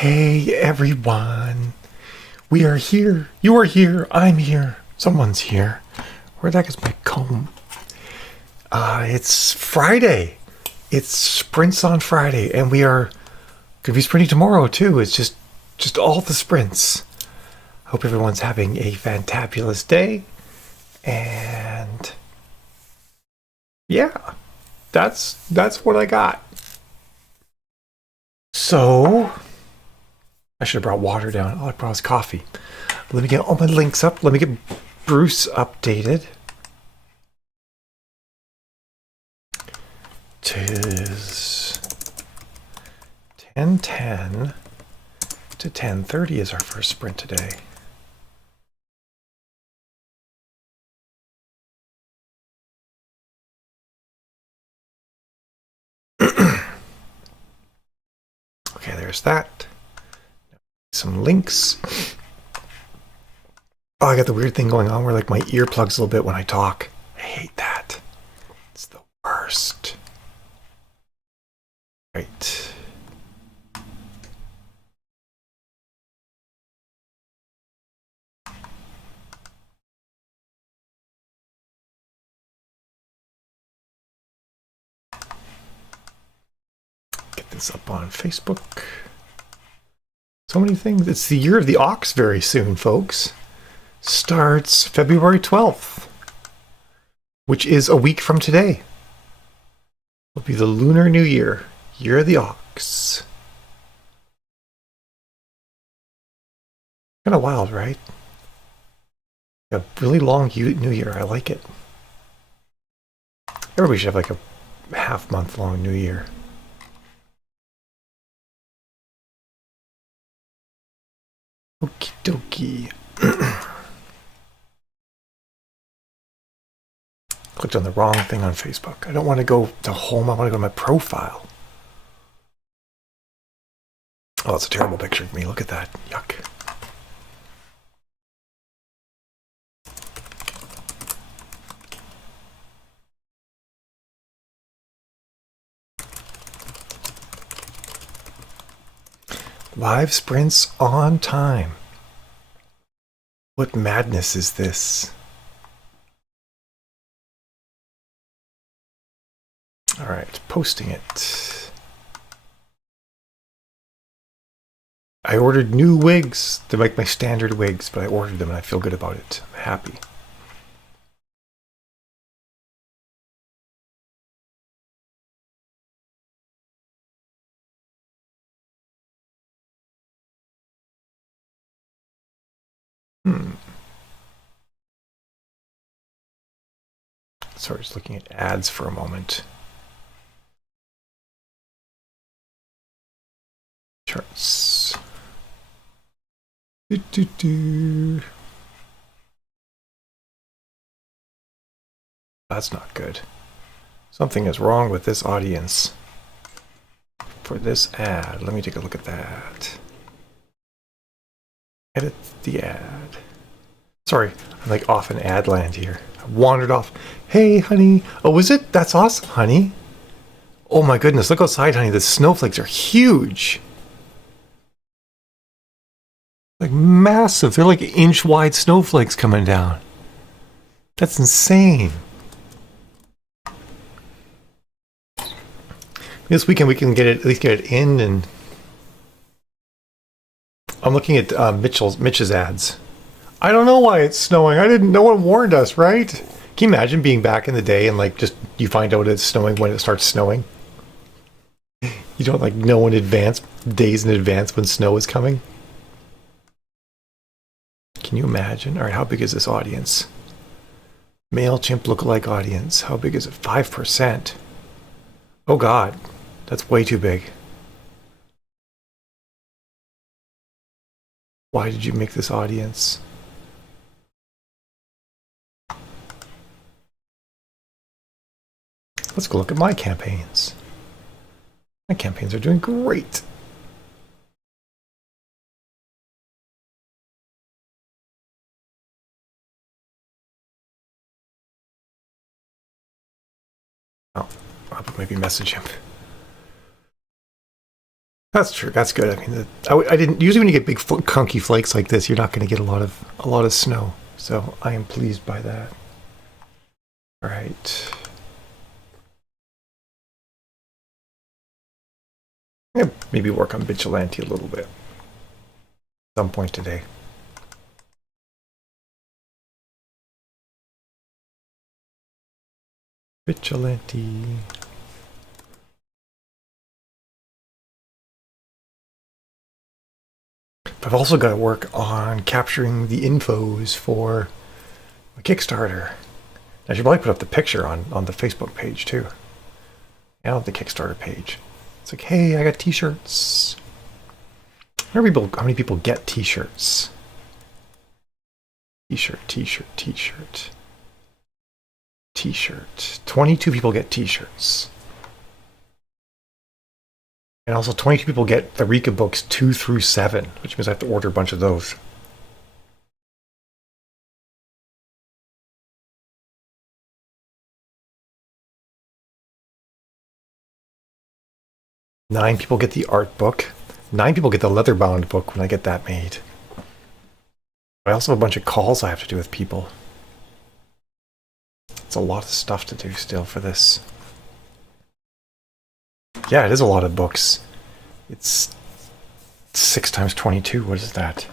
Hey everyone, we are here. You are here. I'm here. Someone's here. Where the heck is my comb? It's Friday. It's sprints on Friday, and we are gonna be sprinting tomorrow too. It's just all the sprints. Hope everyone's having a fantabulous day, and yeah, that's what I got. So I should have brought water down. All I brought was coffee. Let me get all my links up. Let me get Bruce updated. Tis 10:10 to 10:30 is our first sprint today. Okay, there's that. Some links. Oh, I got the weird thing going on where like my ear plugs a little bit when I talk. I hate that. It's the worst. Right. Get this up on Facebook. So many things. It's the year of the ox very soon, folks. Starts February 12th, which is a week from today. Will be the Lunar New Year, year of the ox. Kind of wild, right? A really long New Year. I like it. Everybody should have like a half-month long New Year. Okie dokie. Clicked on the wrong thing on Facebook. I don't want to go to home. I want to go to my profile. Oh, it's a terrible picture of me. Look at that. Yuck. Live sprints on time. What madness is this? All right, posting it. I ordered new wigs. They're like my standard wigs, but I ordered them and I feel good about it. I'm happy. Sorry, just looking at ads for a moment. Charts. That's not good. Something is wrong with this audience. For this ad, let me take a look at that. Edit the ad. Sorry, I'm like off in ad land here. I wandered off. Hey, honey. Oh, is it? That's awesome, honey. Oh my goodness, look outside, honey. The snowflakes are huge. Like massive. They're like inch-wide snowflakes coming down. That's insane. This weekend we can get it, at least get it in, and I'm looking at Mitch's ads. I don't know why it's snowing. No one warned us, right? Can you imagine being back in the day and like just you find out it's snowing when it starts snowing? You don't like know in advance, days in advance when snow is coming? Can you imagine? All right, how big is this audience? MailChimp lookalike audience. How big is it? 5%. Oh God, that's way too big. Why did you make this audience? Let's go look at my campaigns. My campaigns are doing great. Oh, I'll maybe message him. That's true. That's good. I mean, I didn't usually when you get big chunky flakes like this, you're not going to get a lot of snow. So I am pleased by that. All right. Yeah, maybe work on Vigilante a little bit at some point today. Vigilante. I've also got to work on capturing the infos for my Kickstarter. I should probably put up the picture on the Facebook page too. And on the Kickstarter page. It's like, hey, I got t-shirts. How many people get t-shirts? T-shirt, t-shirt, t-shirt. T-shirt. 22 people get t-shirts. And also 22 people get the Rika books 2 through 7, which means I have to order a bunch of those. Nine people get the art book. 9 people get the leather-bound book when I get that made. I also have a bunch of calls I have to do with people. It's a lot of stuff to do still for this. Yeah, it is a lot of books. It's 6 times 22. What is that?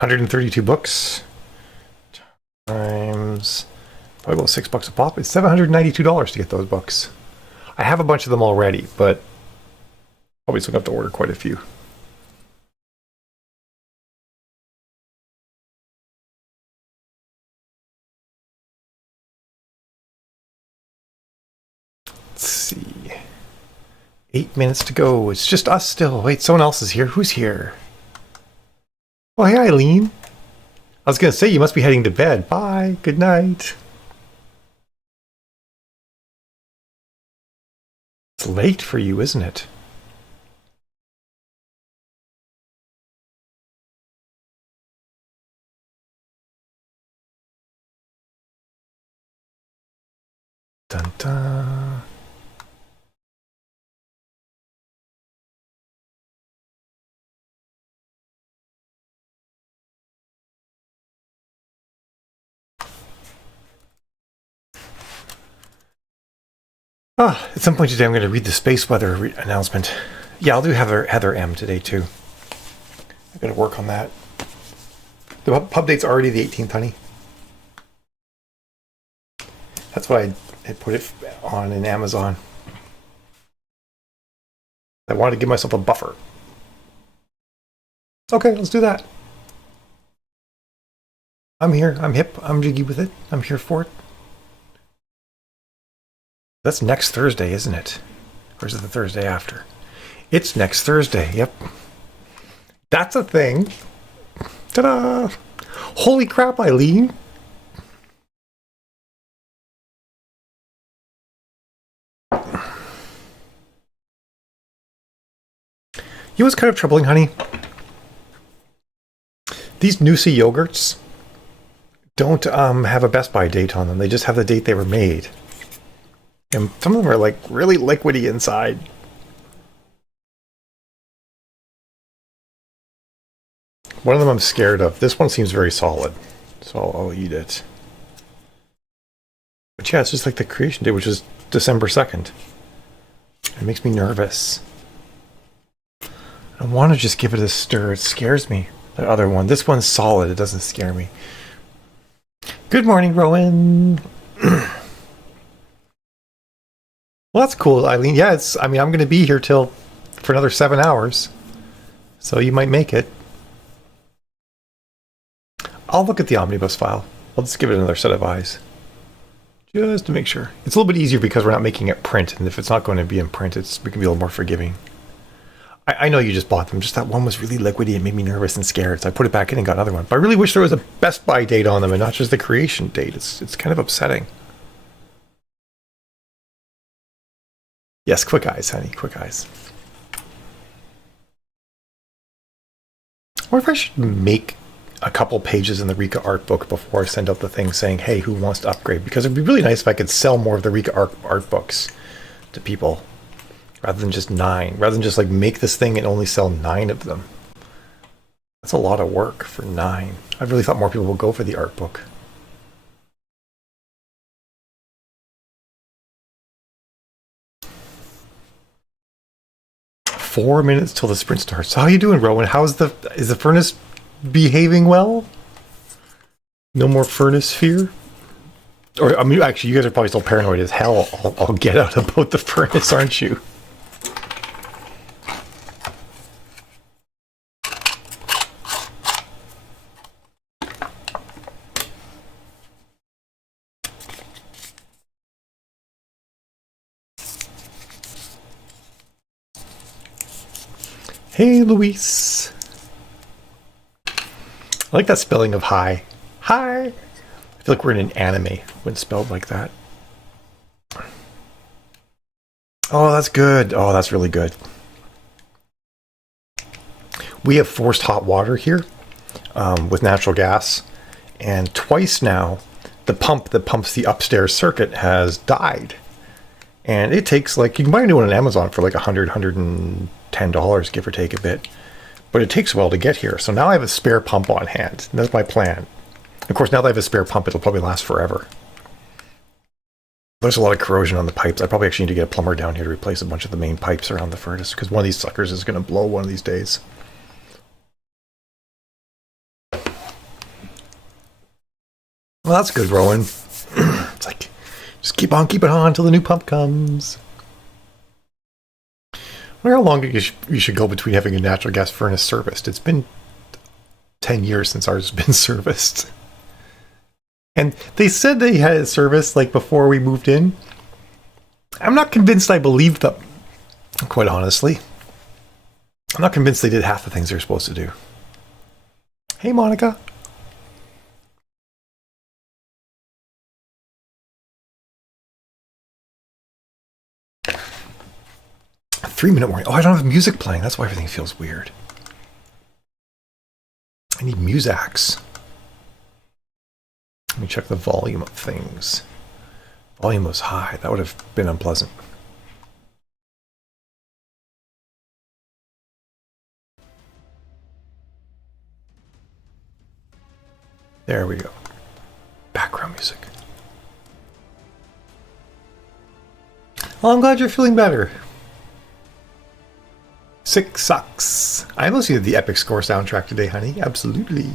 132 books times probably about $6 a pop. It's $792 to get those books. I have a bunch of them already, but probably still have to order quite a few. Let's see. 8 minutes to go. It's just us still. Wait, someone else is here. Who's here? Oh, hey, Eileen. I was going to say you must be heading to bed. Bye. Good night. It's late for you, isn't it? Dun dun. At some point today I'm going to read the space weather announcement. Yeah, I'll do Heather M today too. I've got to work on that. The pub date's already the 18th, honey. That's why I had put it on in Amazon. I wanted to give myself a buffer. Okay, let's do that. I'm here. I'm hip. I'm jiggy with it. I'm here for it. That's next Thursday, isn't it? Or is it the Thursday after? It's next Thursday. Yep. That's a thing. Ta-da! Holy crap, Eileen. You know what's kind of troubling, honey? These Noosa yogurts don't have a Best Buy date on them. They just have the date they were made. And some of them are like really liquidy inside. One of them I'm scared of. This one seems very solid, so I'll eat it. But yeah, it's just like the creation date, which is December 2nd. It makes me nervous. I want to just give it a stir. It scares me. The other one. This one's solid. It doesn't scare me. Good morning, Rowan. Well, that's cool, Eileen. Yeah, I'm going to be here for another 7 hours. So you might make it. I'll look at the omnibus file. I'll just give it another set of eyes. Just to make sure. It's a little bit easier because we're not making it print. And if it's not going to be in print, we can be a little more forgiving. I know you just bought them. Just that one was really liquidy and made me nervous and scared. So I put it back in and got another one. But I really wish there was a Best Buy date on them and not just the creation date. It's kind of upsetting. Yes, quick eyes, honey. Quick eyes. Or if I should make a couple pages in the Rika art book before I send out the thing saying, hey, who wants to upgrade? Because it'd be really nice if I could sell more of the Rika art books to people. rather than just 9. Rather than just like make this thing and only sell 9 of them. That's a lot of work for 9. I really thought more people would go for the art book. Four minutes till the sprint starts. So how you doing, Rowan? Is the furnace behaving well? No more furnace fear? Or, I mean, actually, you guys are probably still paranoid as hell. I'll get out about the furnace, aren't you? Hey, Luis. I like that spelling of hi. Hi. I feel like we're in an anime when spelled like that. Oh, that's good. Oh, that's really good. We have forced hot water here with natural gas. And twice now, the pump that pumps the upstairs circuit has died. And it takes like, you can buy a new one on Amazon for like $100, $110, give or take a bit. But it takes a while to get here. So now I have a spare pump on hand. And that's my plan. Of course, now that I have a spare pump, it'll probably last forever. There's a lot of corrosion on the pipes. I probably actually need to get a plumber down here to replace a bunch of the main pipes around the furnace, because one of these suckers is going to blow one of these days. Well, that's good, Rowan. It's like, just keep on keeping on until the new pump comes. I wonder how long you should go between having a natural gas furnace serviced. It's been 10 years since ours has been serviced. And they said they had it serviced like before we moved in. I'm not convinced I believe them, quite honestly. I'm not convinced they did half the things they're supposed to do. Hey, Monica. A 3-minute warning. Oh, I don't have music playing. That's why everything feels weird. I need Musax. Let me check the volume of things. Volume was high. That would have been unpleasant. There we go. Background music. Well, I'm glad you're feeling better. Sick sucks. I listened to the Epic Score soundtrack today, honey. Absolutely.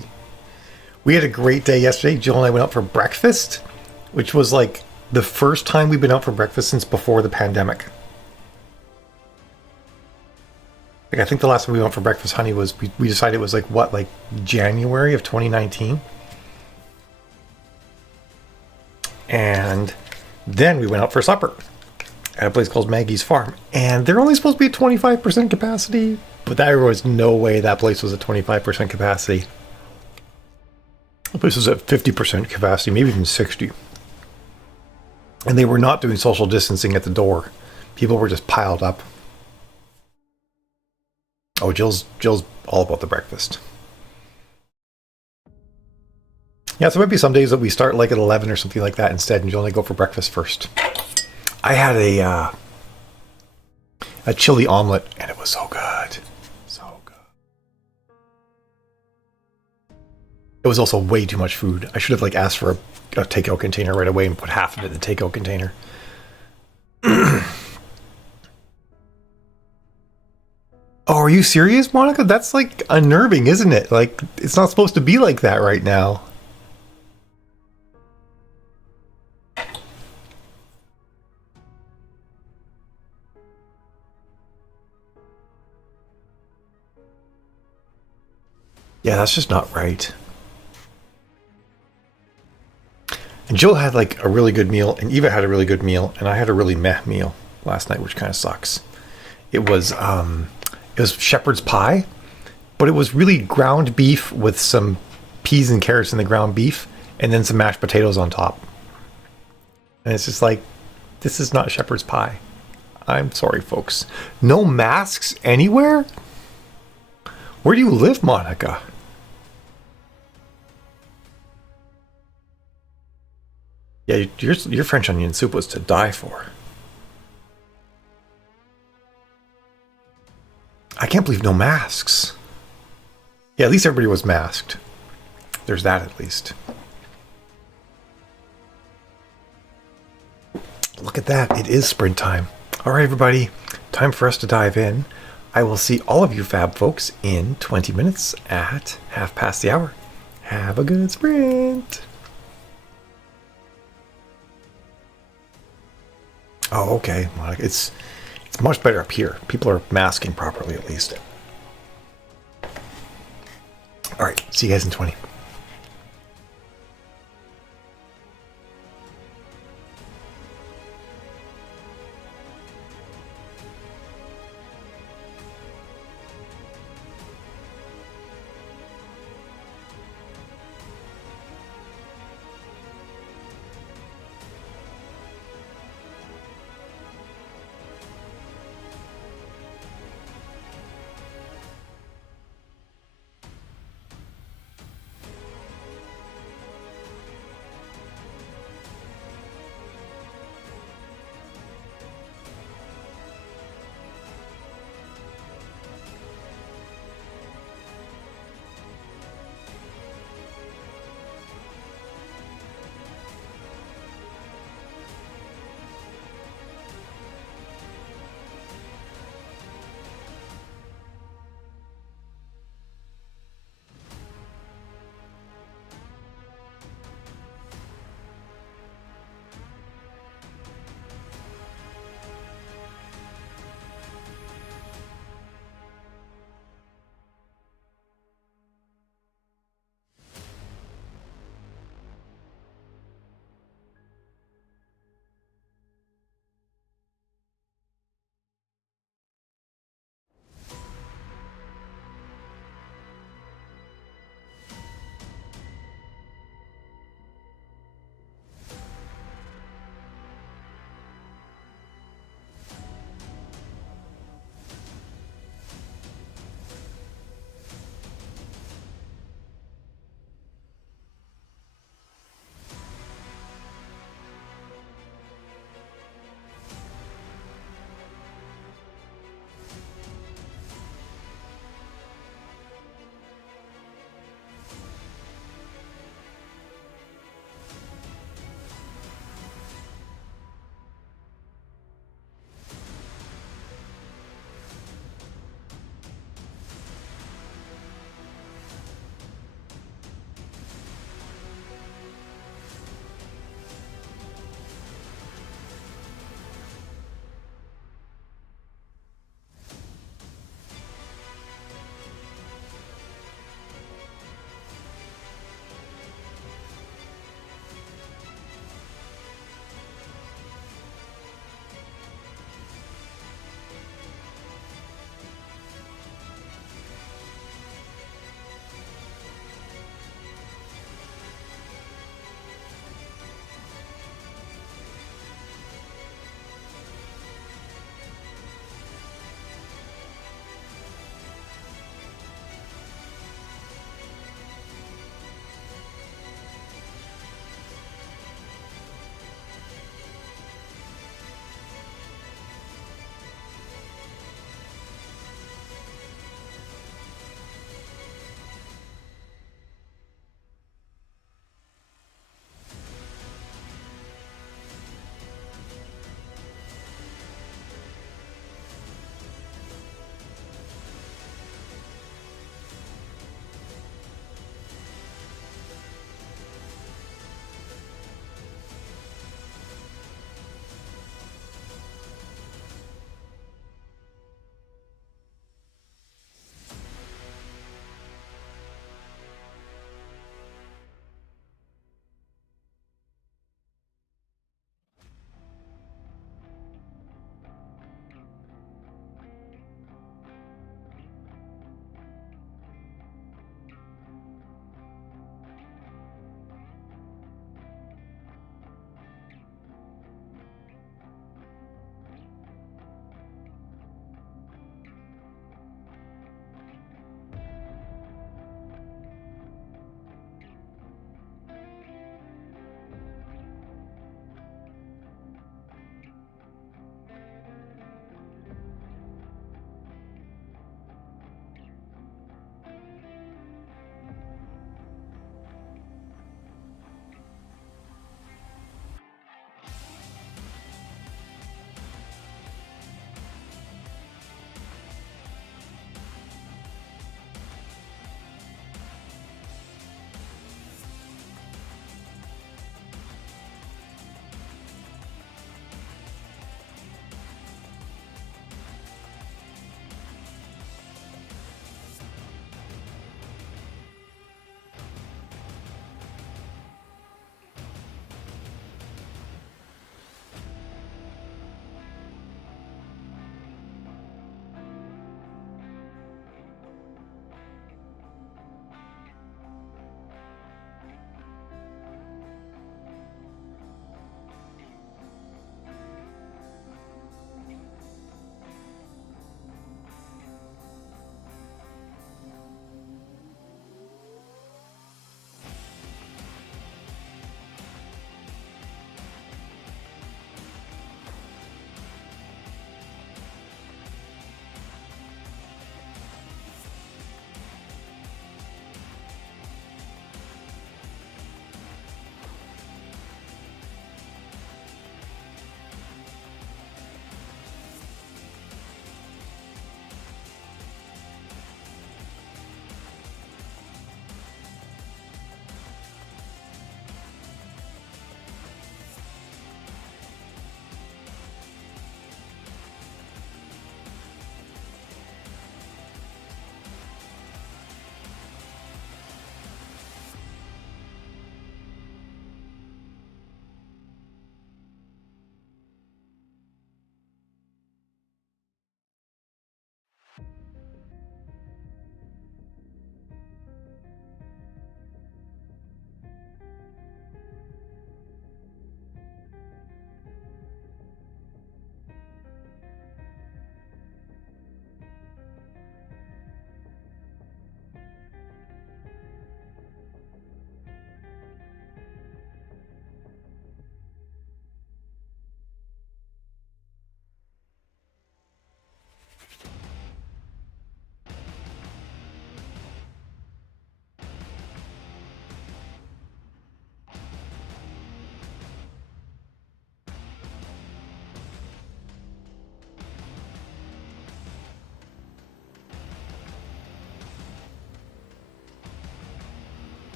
We had a great day yesterday. Jill and I went out for breakfast, which was like the first time we've been out for breakfast since before the pandemic. Like, I think the last time we went for breakfast, honey, was we decided it was like what, like January of 2019. And then we went out for supper at a place called Maggie's Farm. And they're only supposed to be at 25% capacity, but there was no way that place was at 25% capacity. The place was at 50% capacity, maybe even 60. And they were not doing social distancing at the door. People were just piled up. Oh, Jill's all about the breakfast. Yeah, so it might be some days that we start like at 11 or something like that instead, and you only go for breakfast first. I had a chili omelet, and it was so good. So good. It was also way too much food. I should have like asked for a takeout container right away and put half of it in the takeout container. Oh, are you serious, Monica? That's like unnerving, isn't it? Like, it's not supposed to be like that right now. Yeah, that's just not right. And Jill had like a really good meal, and Eva had a really good meal, and I had a really meh meal last night, which kind of sucks. It was shepherd's pie, but it was really ground beef with some peas and carrots in the ground beef, and then some mashed potatoes on top. And it's just like, this is not shepherd's pie. I'm sorry, folks. No masks anywhere? Where do you live, Monica? Yeah, your French onion soup was to die for. I can't believe no masks. Yeah, at least everybody was masked. There's that at least. Look at that. It is sprint time. All right, everybody. Time for us to dive in. I will see all of you fab folks in 20 minutes at 1:30. Have a good sprint. Oh, okay. Well, it's much better up here. People are masking properly at least. All right. See you guys in 20.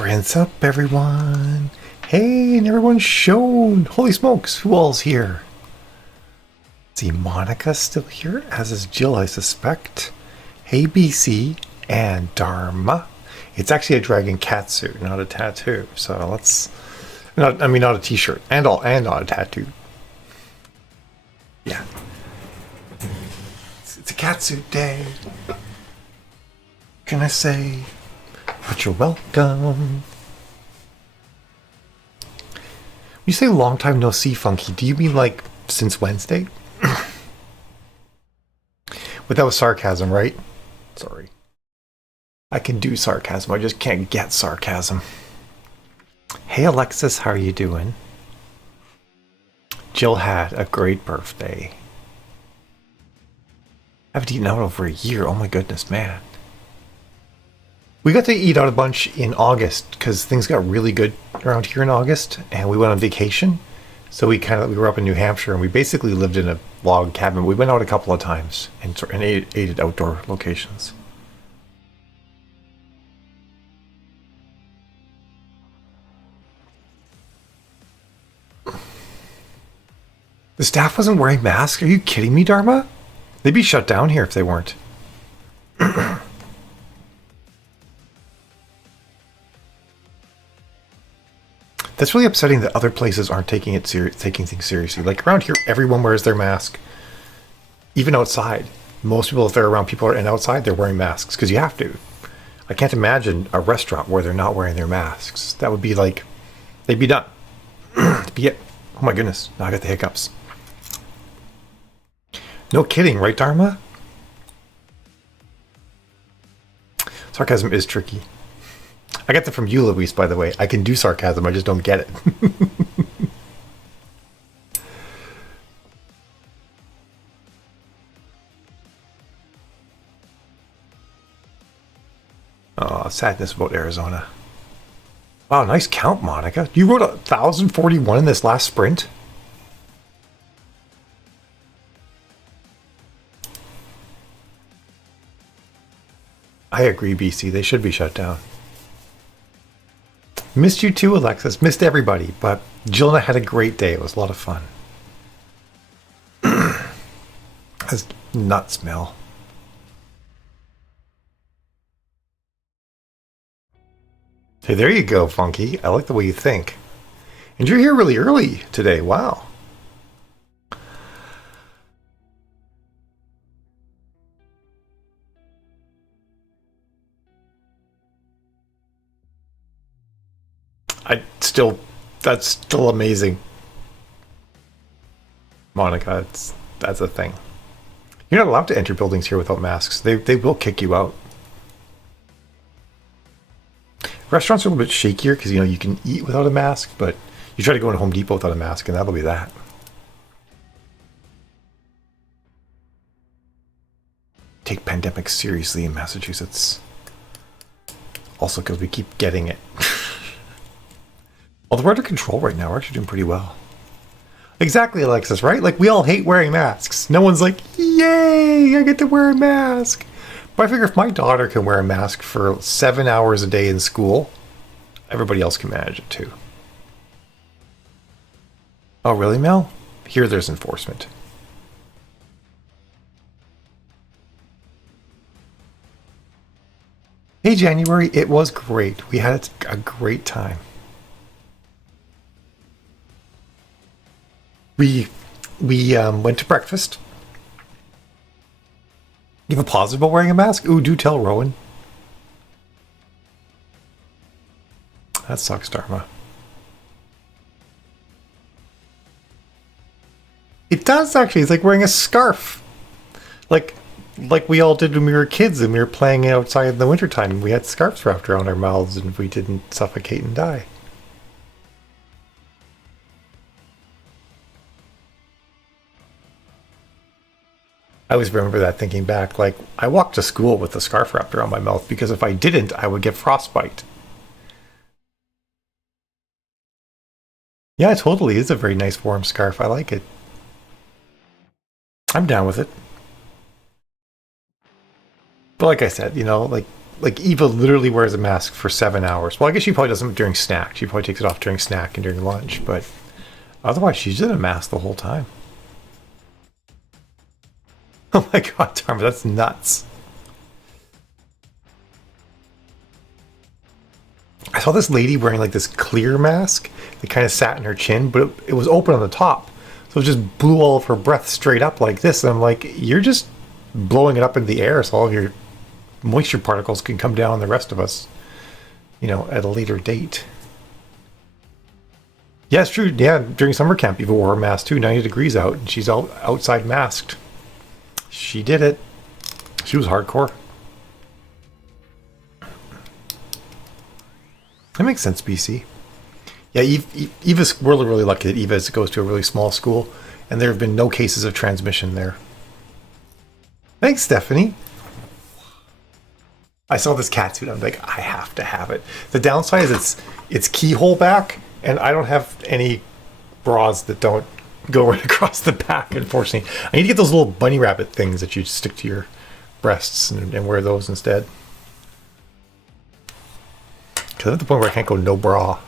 Prince up, everyone. Hey, and everyone's shown. Holy smokes, who all's here? See, Monica's still here, as is Jill, I suspect. Hey, BC and Dharma. It's actually a dragon cat suit, not a tattoo. So let's, not a t-shirt, and not a tattoo. Yeah. It's a cat suit day. Can I say, but you're welcome. When you say long time no see, Funky, do you mean like since Wednesday? Without sarcasm, right? Sorry. I can do sarcasm, I just can't get sarcasm. Hey Alexis, how are you doing? Jill had a great birthday. I haven't eaten out over a year, oh my goodness, man. We got to eat out a bunch in August because things got really good around here in August, and we went on vacation. So we were up in New Hampshire, and we basically lived in a log cabin. We went out a couple of times and ate at outdoor locations. The staff wasn't wearing masks? Are you kidding me, Dharma? They'd be shut down here if they weren't. That's really upsetting that other places aren't taking things seriously. Like around here, everyone wears their mask, even outside. Most people, if they're around people and outside, they're wearing masks because you have to. I can't imagine a restaurant where they're not wearing their masks. That would be like, they'd be done. Be it. Oh my goodness, now I got the hiccups. No kidding, right, Dharma? Sarcasm is tricky. I got that from you, Luis, by the way. I can do sarcasm, I just don't get it. Oh, sadness about Arizona. Wow, nice count, Monica. You wrote 1,041 in this last sprint? I agree, BC. They should be shut down. Missed you too, Alexis. Missed everybody, but Jill and I had a great day. It was a lot of fun. Has nut smell. Hey, there you go, Funky. I like the way you think. And you're here really early today. Wow. That's still amazing. Monica, that's a thing. You're not allowed to enter buildings here without masks. They will kick you out. Restaurants are a little bit shakier because you can eat without a mask, but you try to go into Home Depot without a mask and that'll be that. Take pandemic seriously in Massachusetts. Also because we keep getting it. Although we're under control right now, we're actually doing pretty well. Exactly, Alexis, right? Like, we all hate wearing masks. No one's like, yay, I get to wear a mask. But I figure if my daughter can wear a mask for 7 hours a day in school, everybody else can manage it too. Oh, really, Mel? Here there's enforcement. Hey, January, it was great. We had a great time. We went to breakfast. You have a positive about wearing a mask? Ooh, do tell, Rowan. That sucks, Dharma. It does, actually. It's like wearing a scarf. Like we all did when we were kids and we were playing outside in the wintertime and we had scarves wrapped around our mouths and we didn't suffocate and die. I always remember that thinking back, like, I walked to school with a scarf wrapped around my mouth because if I didn't, I would get frostbite. Yeah, it totally is a very nice warm scarf. I like it. I'm down with it. But like I said, like, like Eva literally wears a mask for 7 hours. Well, I guess she probably doesn't during snack. She probably takes it off during snack and during lunch, but otherwise she's in a mask the whole time. Oh my god, Dharma, that's nuts. I saw this lady wearing like this clear mask that kind of sat in her chin, but it was open on the top. So it just blew all of her breath straight up like this. And I'm like, you're just blowing it up in the air so all of your moisture particles can come down on the rest of us, you know, at a later date. Yeah, it's true. Yeah, during summer camp, Eva wore a mask too, 90 degrees out, and she's outside masked. She did it. She was hardcore. That makes sense, BC. Yeah, Eva's, we're really lucky that Eva goes to a really small school, and there have been no cases of transmission there. Thanks, Stephanie. I saw this cat suit. I'm like, I have to have it. The downside is it's keyhole back, and I don't have any bras that don't go right across the back, unfortunately. I need to get those little bunny rabbit things that you stick to your breasts and wear those instead. Because I'm at the point where I can't go no bra.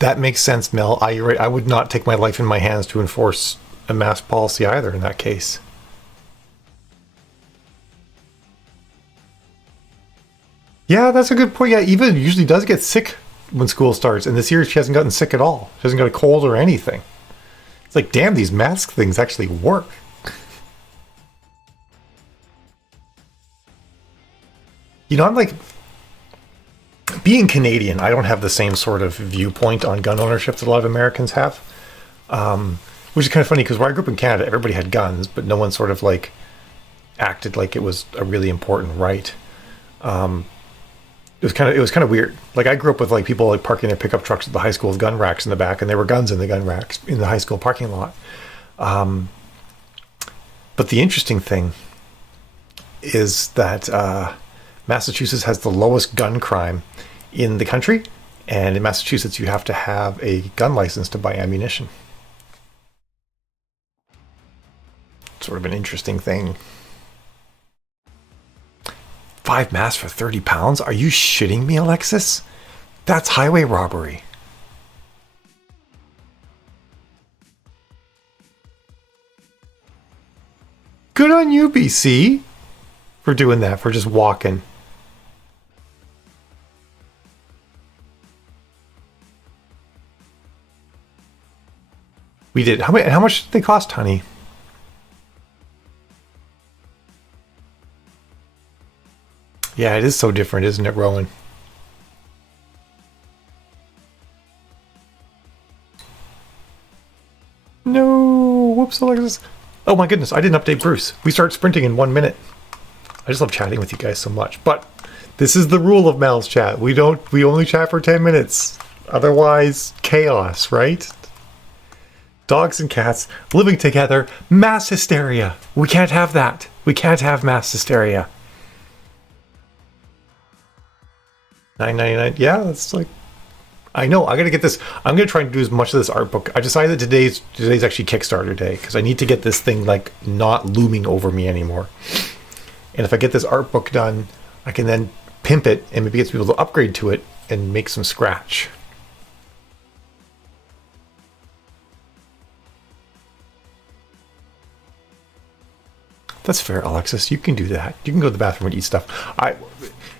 That makes sense, Mel. You're right. I would not take my life in my hands to enforce a mask policy either in that case. Yeah, that's a good point. Yeah, Eva usually does get sick when school starts, and this year she hasn't gotten sick at all. She hasn't got a cold or anything. It's like, damn, these mask things actually work. You know, I'm like, being Canadian, I don't have the same sort of viewpoint on gun ownership that a lot of Americans have. Which is kind of funny because where I grew up in Canada, everybody had guns, but no one sort of like acted like it was a really important right. It was kind of weird. Like I grew up with like people like parking their pickup trucks at the high school with gun racks in the back, and there were guns in the gun racks in the high school parking lot. But the interesting thing is that Massachusetts has the lowest gun crime in the country, and in Massachusetts you have to have a gun license to buy ammunition. Sort of an interesting thing. 5 masks for 30 pounds? Are you shitting me, Alexis? That's highway robbery. Good on you, BC, for doing that, for just walking. We did. How much did they cost, honey? Yeah, it is so different, isn't it, Rowan? No, whoops, Alexis. Oh my goodness, I didn't update Bruce. We start sprinting in 1 minute. I just love chatting with you guys so much. But this is the rule of Mal's chat. We only chat for 10 minutes. Otherwise, chaos, right? Dogs and cats living together, mass hysteria. We can't have that. We can't have mass hysteria. $9.99. Yeah, that's like, I know. I gotta get this. I'm gonna try and do as much of this art book. I decided that today's actually Kickstarter day because I need to get this thing like not looming over me anymore. And if I get this art book done, I can then pimp it and maybe get people to upgrade to it and make some scratch. That's fair, Alexis. You can do that. You can go to the bathroom and eat stuff.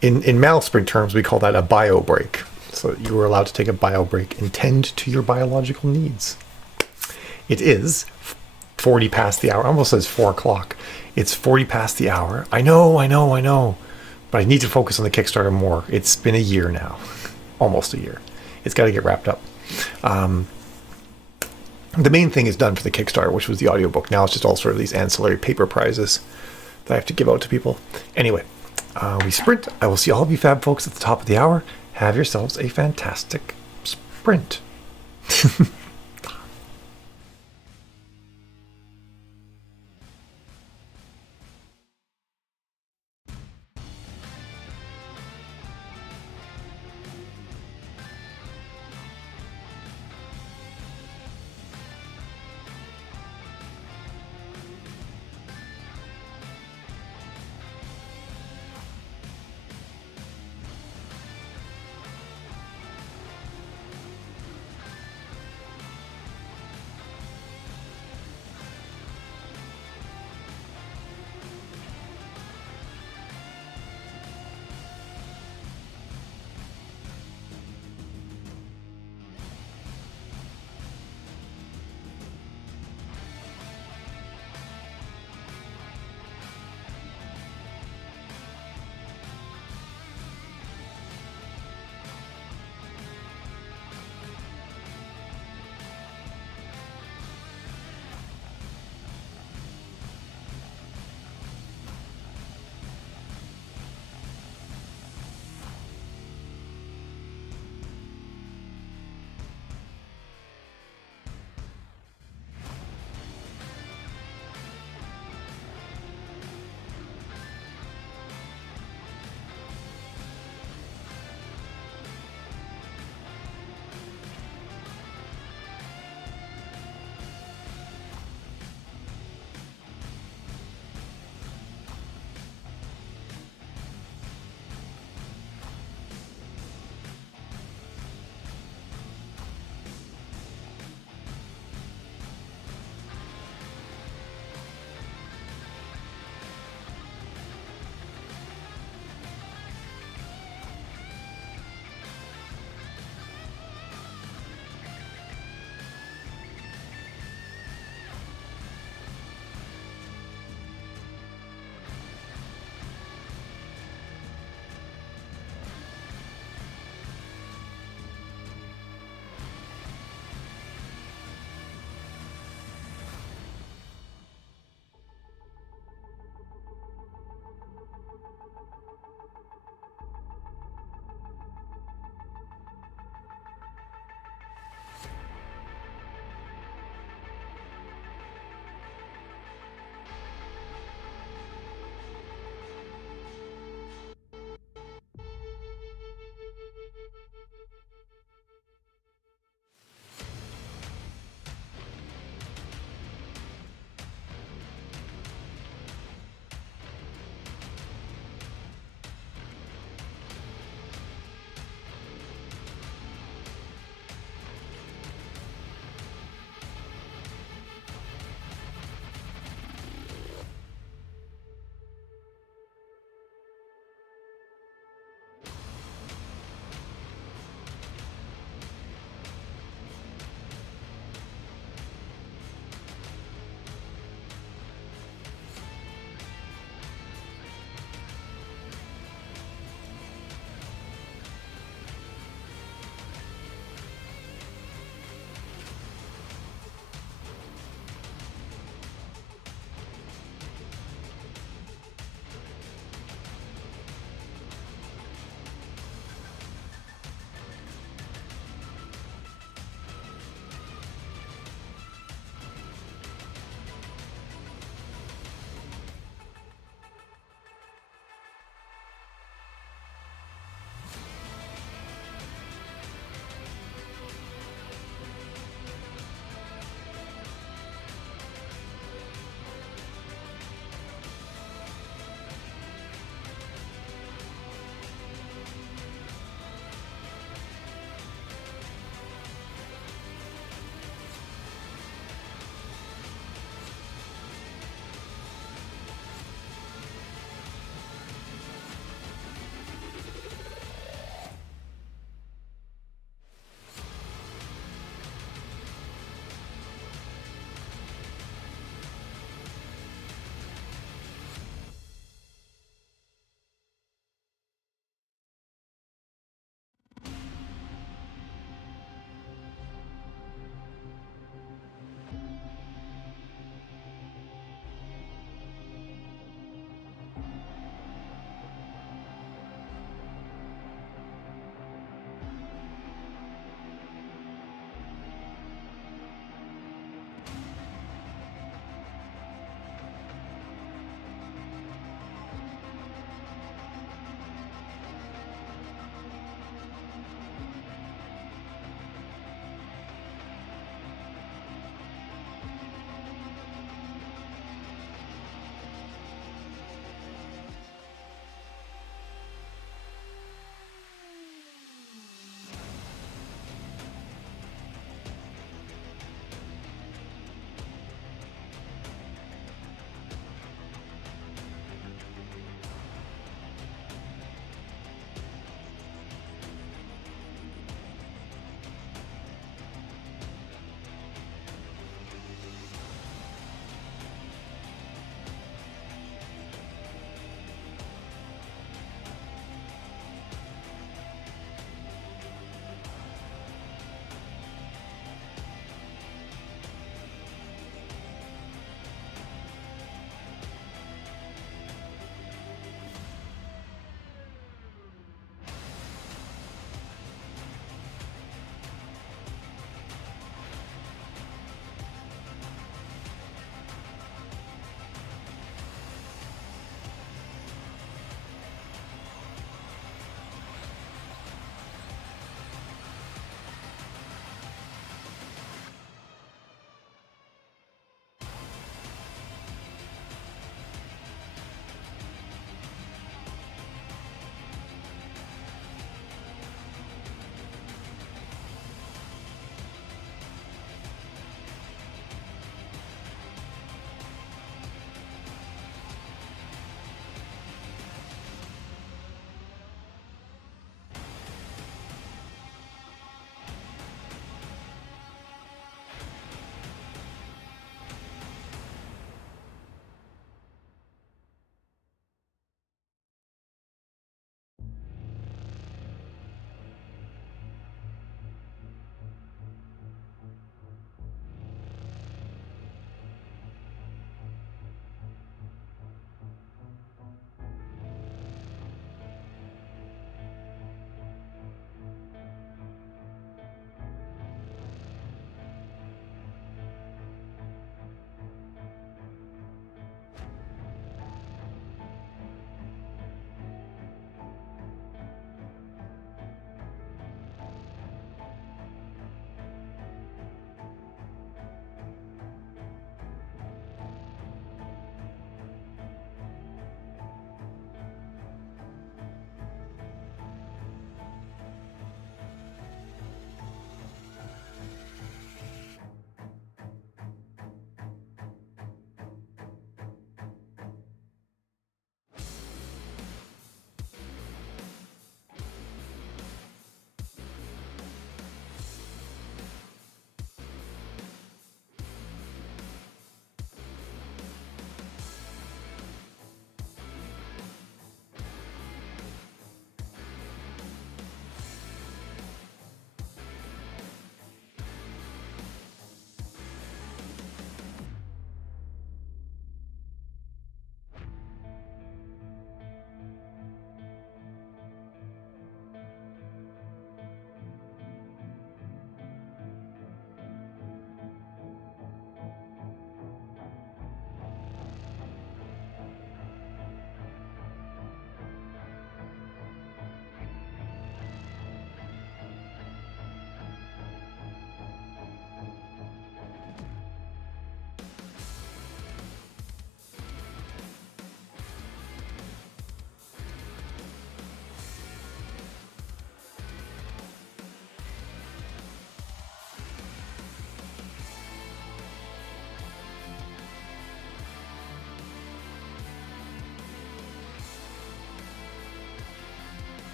In Mal Sprint terms, we call that a bio break. So you are allowed to take a bio break and tend to your biological needs. It is 40 past the hour. Almost says 4 o'clock. It's 40 past the hour. I know. But I need to focus on the Kickstarter more. It's been a year now. Almost a year. It's got to get wrapped up. The main thing is done for the Kickstarter, which was the audiobook. Now it's just all sort of these ancillary paper prizes that I have to give out to people. Anyway, we sprint. I will see all of you fab folks at the top of the hour. Have yourselves a fantastic sprint.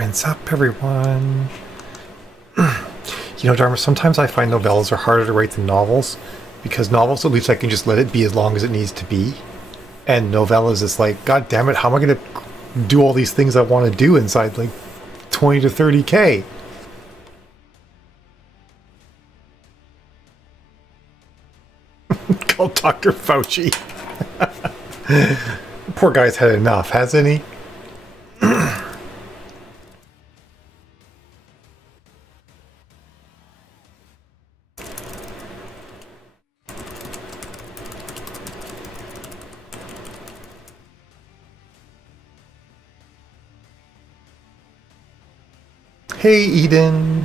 Prince up, everyone. You know, Dharma, sometimes I find novellas are harder to write than novels, because novels, at least I can just let it be as long as it needs to be. And novellas, it's like, God damn it, how am I going to do all these things I want to do inside like 20 to 30K? Called Dr. Fauci. Poor guy's had enough, hasn't he? Hey, Eden.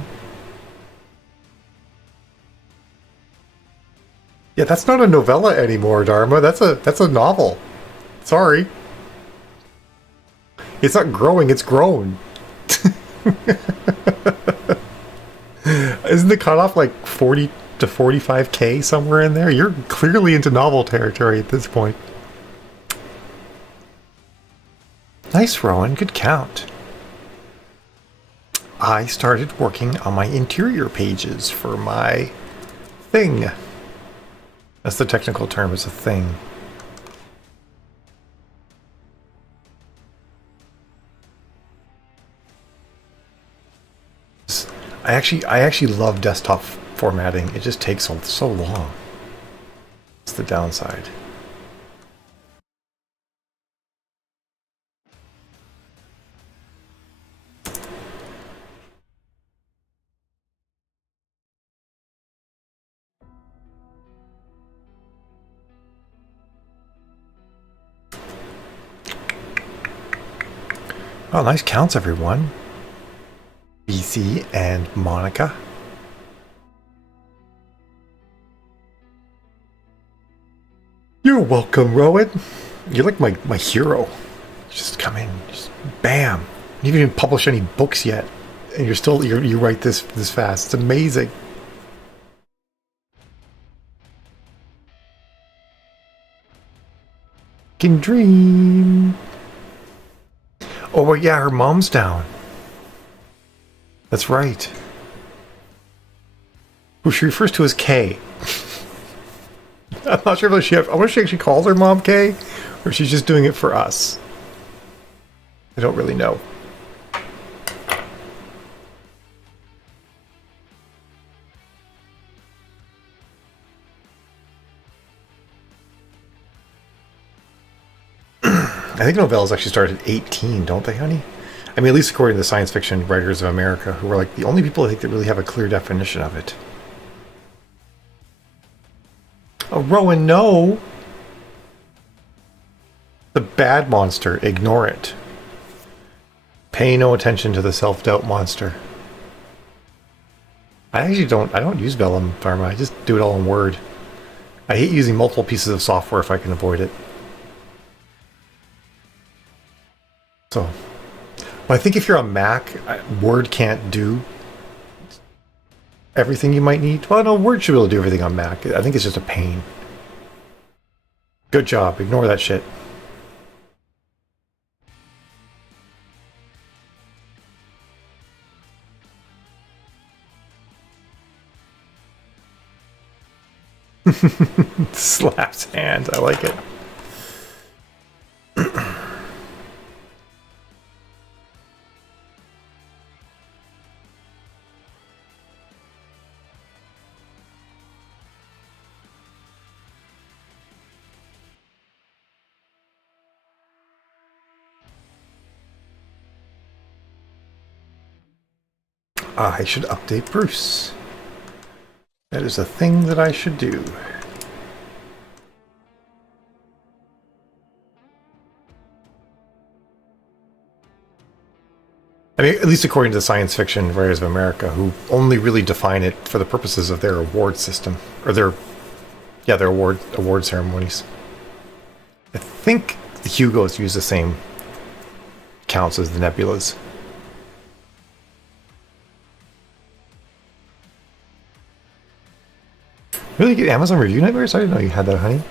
Yeah, that's not a novella anymore, Dharma. That's a novel. Sorry. It's not growing, it's grown. Isn't the cutoff like 40 to 45K somewhere in there? You're clearly into novel territory at this point. Nice, Rowan. Good count. I started working on my interior pages for my thing. That's the technical term, it's a thing. I actually love desktop formatting. It just takes so long. It's the downside. Oh, nice counts, everyone. BC and Monica. You're welcome, Rowan. You're like my hero. Just come in, just bam. You haven't even published any books yet, and you write this fast. It's amazing. Can dream. Oh, well, yeah, her mom's down. That's right. Who she refers to as Kay. I'm not sure if I wonder if she actually calls her mom Kay, or if she's just doing it for us. I don't really know. I think novellas actually start at 18, don't they, honey? I mean, at least according to the Science Fiction Writers of America, who are like the only people I think that really have a clear definition of it. Oh, Rowan, no! The bad monster, ignore it. Pay no attention to the self-doubt monster. I don't use Vellum, Dharma, I just do it all in Word. I hate using multiple pieces of software if I can avoid it. So, well, I think if you're on Mac, Word can't do everything you might need. Well, no, Word should be able to do everything on Mac. I think it's just a pain. Good job. Ignore that shit. Slaps hands. I like it. I should update Bruce. That is a thing that I should do. I mean, at least according to the Science Fiction Writers of America, who only really define it for the purposes of their award system, or their award ceremonies. I think the Hugos use the same counts as the Nebulas. Really get Amazon Review Nightmares? I didn't know you had that, honey.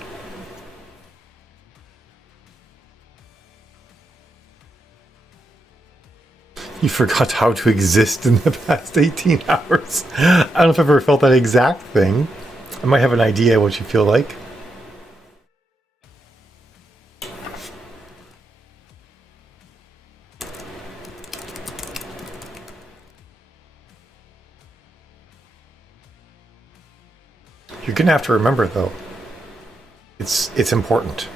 You forgot how to exist in the past 18 hours. I don't know if I've ever felt that exact thing. I might have an idea what you feel like. You're gonna have to remember, though, it's important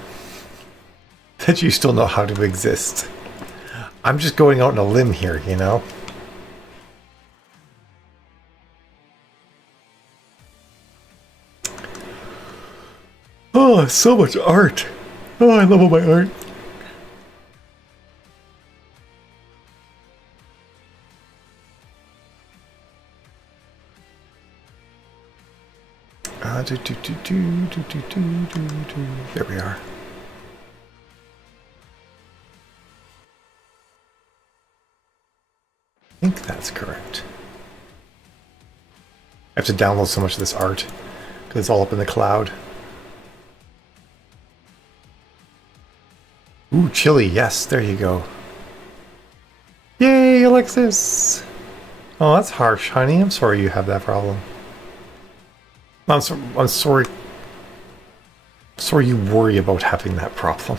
that you still know how to exist. I'm just going out on a limb here, you know? Oh, so much art. Oh, I love all my art. There we are. I think that's correct. I have to download so much of this art because it's all up in the cloud. Ooh, chili. Yes, there you go. Yay, Alexis! Oh, that's harsh, honey. I'm sorry you have that problem. I'm sorry. Sorry you worry about having that problem.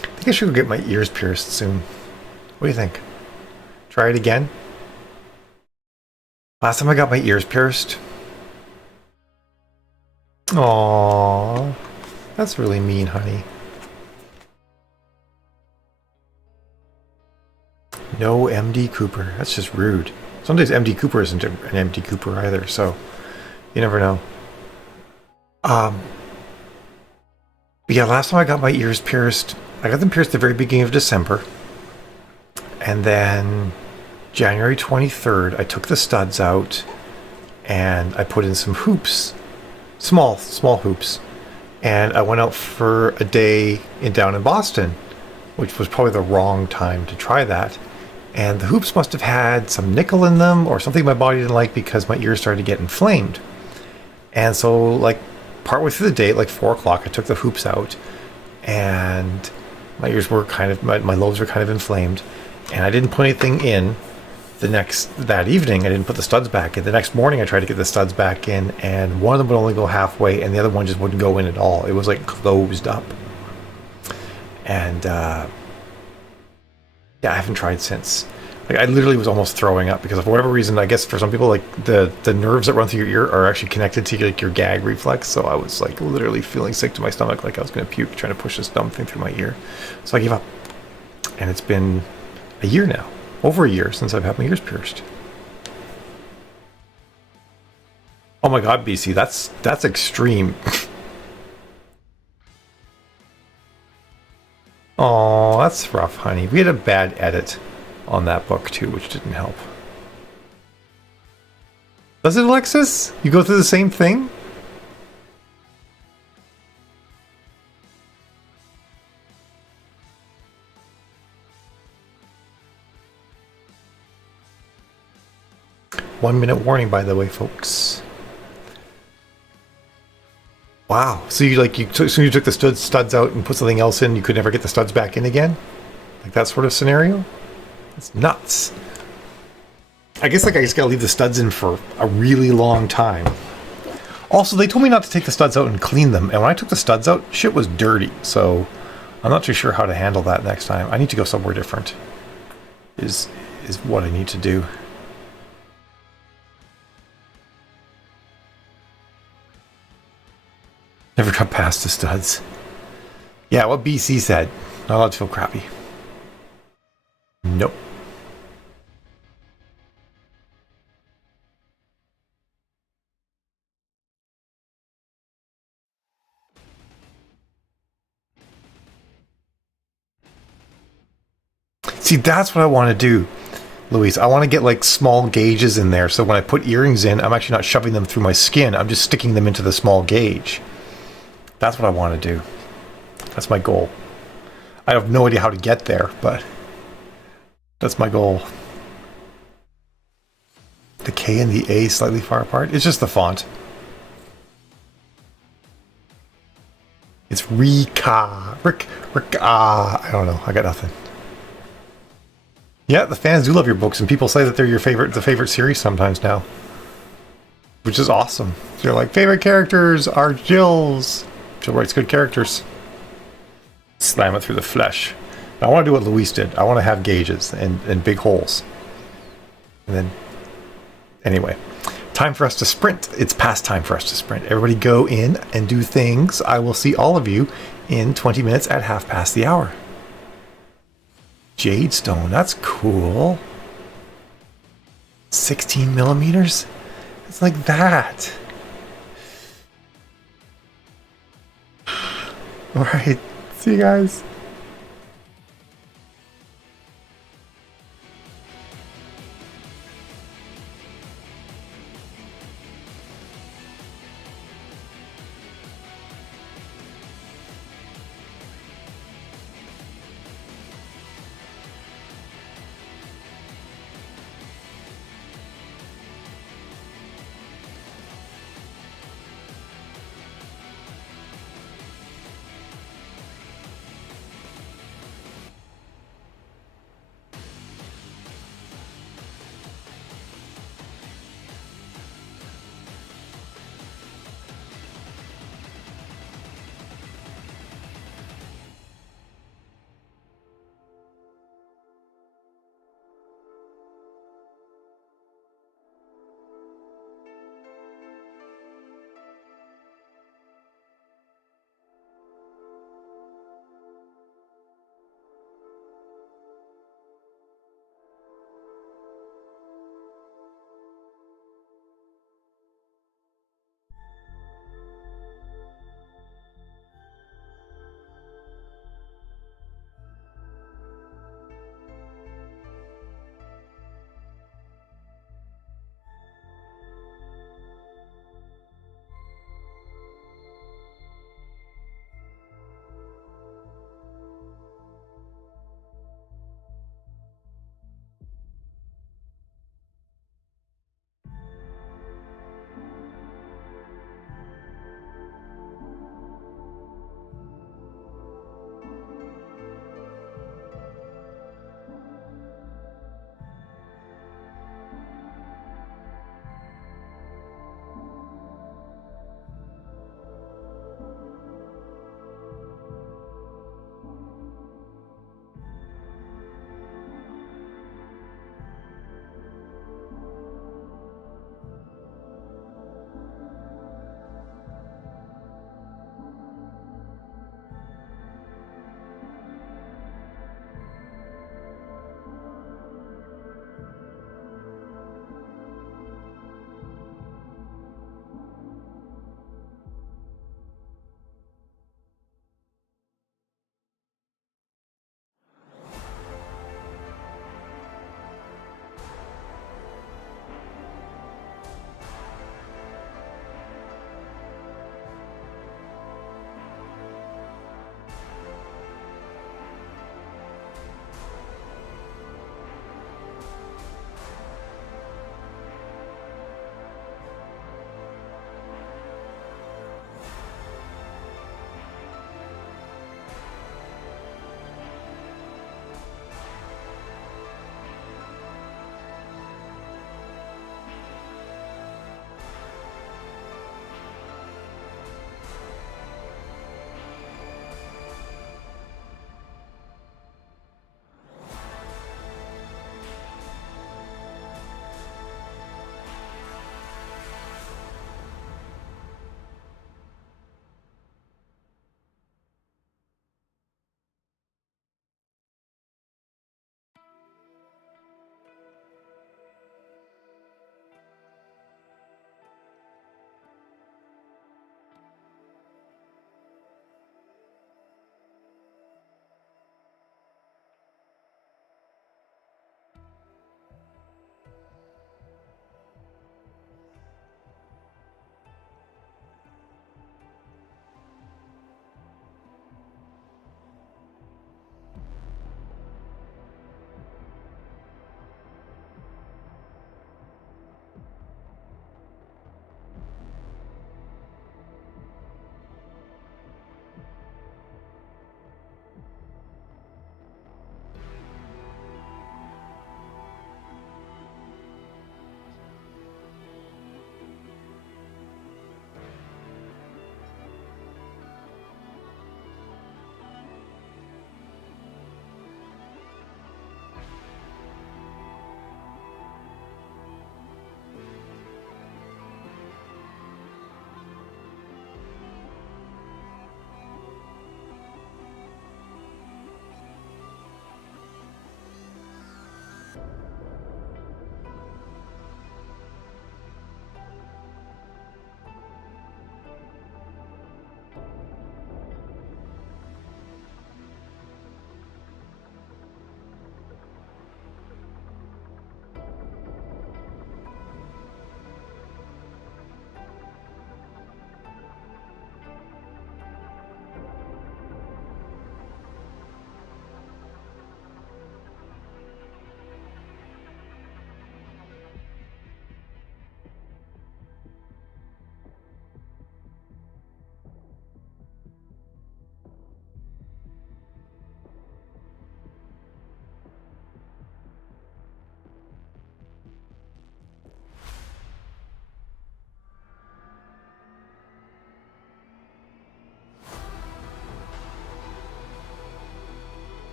I think I should go get my ears pierced soon. What do you think? Try it again? Last time I got my ears pierced. Aww. That's really mean, honey. No MD Cooper. That's just rude. Sometimes MD Cooper isn't an MD Cooper either, so you never know. Yeah, last time I got my ears pierced, I got them pierced at the very beginning of December. And then January 23rd, I took the studs out and I put in some hoops. Small hoops. And I went out for a day down in Boston, which was probably the wrong time to try that. And the hoops must have had some nickel in them or something my body didn't like because my ears started to get inflamed. And so, like, partway through the day, at like 4 o'clock, I took the hoops out and my ears were kind of, my lobes were kind of inflamed. And I didn't put anything in that evening. I didn't put the studs back in. The next morning, I tried to get the studs back in, and one of them would only go halfway, and the other one just wouldn't go in at all. It was like closed up. And yeah, I haven't tried since. Like, I literally was almost throwing up because, for whatever reason, I guess for some people, like the nerves that run through your ear are actually connected to like your gag reflex. So I was like literally feeling sick to my stomach, like I was going to puke, trying to push this dumb thing through my ear. So I gave up, and it's been a year now, over a year since I've had my ears pierced. Oh my God, BC, that's extreme. Oh, that's rough, honey. We had a bad edit on that book too, which didn't help. Does it, Alexis? You go through the same thing? One minute warning, by the way, folks. Wow. So you took the studs out and put something else in, you could never get the studs back in again? Like that sort of scenario? That's nuts. I guess I just gotta leave the studs in for a really long time. Also, they told me not to take the studs out and clean them, and when I took the studs out, shit was dirty, so I'm not too sure how to handle that next time. I need to go somewhere different. Is what I need to do. Never got past the studs. Yeah, what BC said. Not allowed to feel crappy. Nope. See, that's what I want to do, Louise. I want to get like small gauges in there, so when I put earrings in, I'm actually not shoving them through my skin. I'm just sticking them into the small gauge. That's what I want to do. That's my goal. I have no idea how to get there, but that's my goal. The K and the A slightly far apart. It's just the font. It's Rika. I don't know. I got nothing. Yeah, the fans do love your books, and people say that they're the favorite series sometimes now. Which is awesome. They're like, favorite characters are Jill's. Jill writes good characters. Slam it through the flesh. I want to do what Luis did. I want to have gauges and big holes. And then, anyway, time for us to sprint. It's past time for us to sprint. Everybody go in and do things. I will see all of you in 20 minutes at 1:30. Jadestone, that's cool. 16 millimeters? It's like that. All right, see you guys.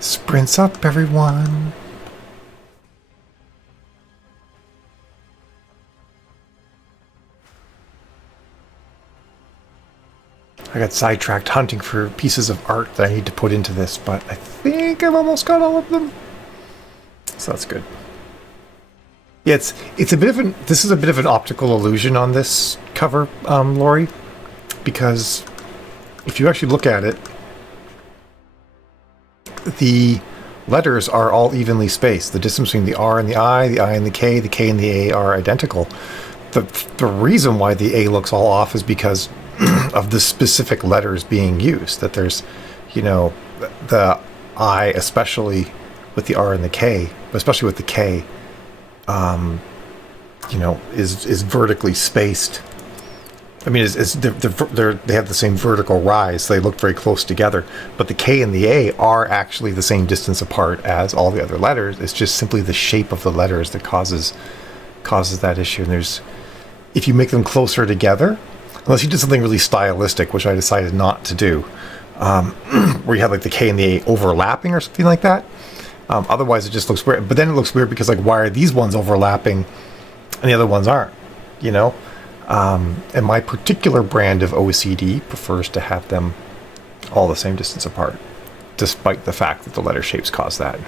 Sprints up, everyone. I got sidetracked hunting for pieces of art that I need to put into this, but I think I've almost got all of them. So that's good. Yeah, it's a bit of this is a bit of an optical illusion on this cover, Lori, because if you actually look at it, the letters are all evenly spaced. The distance between the R and the I and the K and the A are identical. The reason why the A looks all off is because of the specific letters being used. That there's, you know, the I, especially with the R and the K, but especially with the K, you know, is vertically spaced. I mean, they have the same vertical rise. They look very close together. But the K and the A are actually the same distance apart as all the other letters. It's just simply the shape of the letters that causes that issue. And if you make them closer together, unless you did something really stylistic, which I decided not to do, where you have like the K and the A overlapping or something like that. Otherwise, it just looks weird. But then it looks weird because, like, why are these ones overlapping and the other ones aren't? You know? And my particular brand of OCD prefers to have them all the same distance apart, despite the fact that the letter shapes cause that.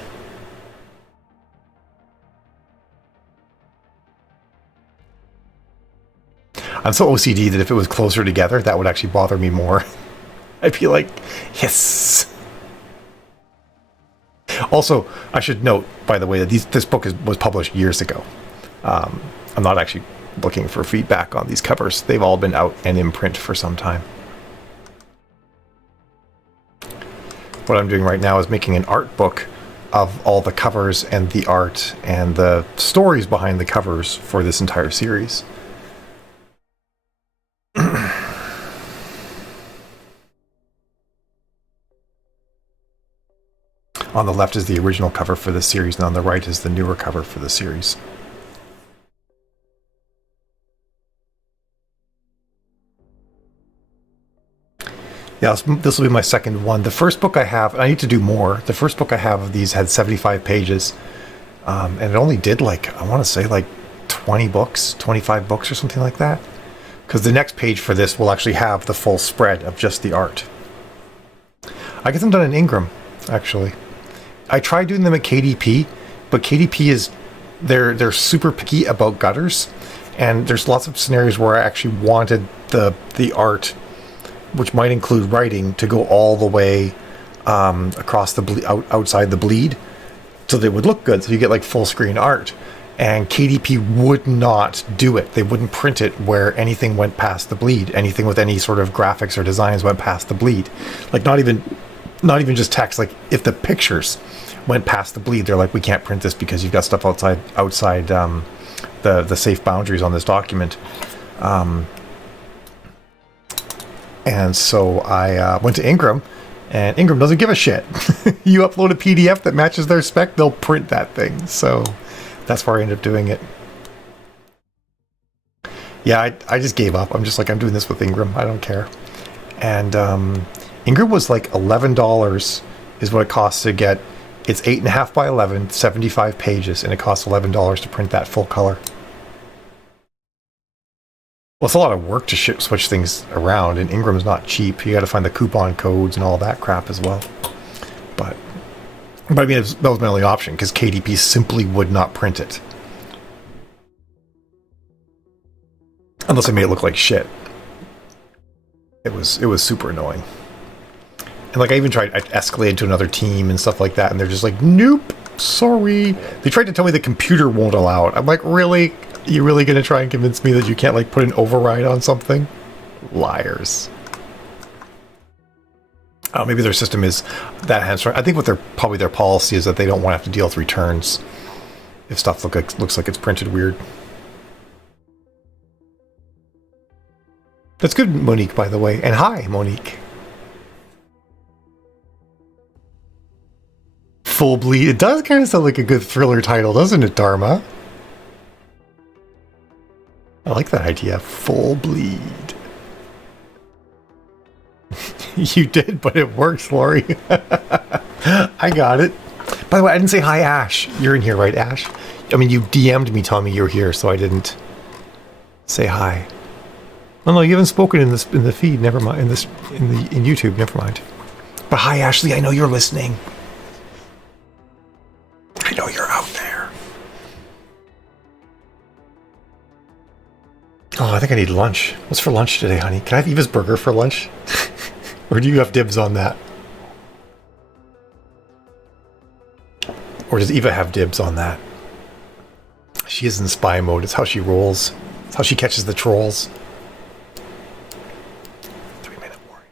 I'm so OCD that if it was closer together, that would actually bother me more. I'd be like, yes. Also, I should note, by the way, that this book was published years ago. I'm not actually looking for feedback on these covers. They've all been out and in print for some time. What I'm doing right now is making an art book of all the covers and the art and the stories behind the covers for this entire series. On the left is the original cover for the series, and on the right is the newer cover for the series. Yeah, this will be my second one. The first book I have, and I need to do more. The first book I have of these had 75 pages, and it only did like, I want to say like 20 books, 25 books or something like that. Because the next page for this will actually have the full spread of just the art. I get them done in Ingram, actually. I tried doing them at KDP, but KDP they're super picky about gutters, and there's lots of scenarios where I actually wanted the art, which might include writing, to go all the way across the outside the bleed, so they would look good. So you get like full screen art, and KDP would not do it. They wouldn't print it where anything went past the bleed. Anything with any sort of graphics or designs went past the bleed. Like not even just text. Like if the pictures went past the bleed, they're like, we can't print this because you've got stuff outside the safe boundaries on this document. And so I went to Ingram, and Ingram doesn't give a shit. You upload a PDF that matches their spec, they'll print that thing. So that's where I ended up doing it. Yeah, I just gave up. I'm just like, I'm doing this with Ingram. I don't care. And Ingram was like $11 is what it costs to get. It's 8.5 by 11, 75 pages, and it costs $11 to print that full color. Well, it's a lot of work to switch things around, and Ingram's not cheap. You got to find the coupon codes and all that crap as well. But I mean, that was my only option, because KDP simply would not print it. Unless I made it look like shit. It was super annoying. And like I even tried, I escalated to another team and stuff like that, and they're just like, nope, sorry. They tried to tell me the computer won't allow it. I'm like, really? You really gonna try and convince me that you can't like put an override on something? Liars. Maybe their system is that hamstrung. I think what probably their policy is that they don't want to have to deal with returns if stuff looks like it's printed weird. That's good, Monique, by the way. And hi, Monique. Full Bleed. It does kind of sound like a good thriller title, doesn't it, Dharma? I like that idea. Full Bleed. You did, but it works, Lori. I got it. By the way, I didn't say hi, Ash. You're in here, right, Ash? I mean, you DM'd me telling me you were here, so I didn't say hi. Oh no, you haven't spoken in the feed. Never mind. In YouTube. Never mind. But hi, Ashley. I know you're listening. I know you're out there. Oh, I think I need lunch. What's for lunch today, honey? Can I have Eva's burger for lunch? Or do you have dibs on that? Or does Eva have dibs on that? She is in spy mode. It's how she rolls. It's how she catches the trolls. 3-minute warning.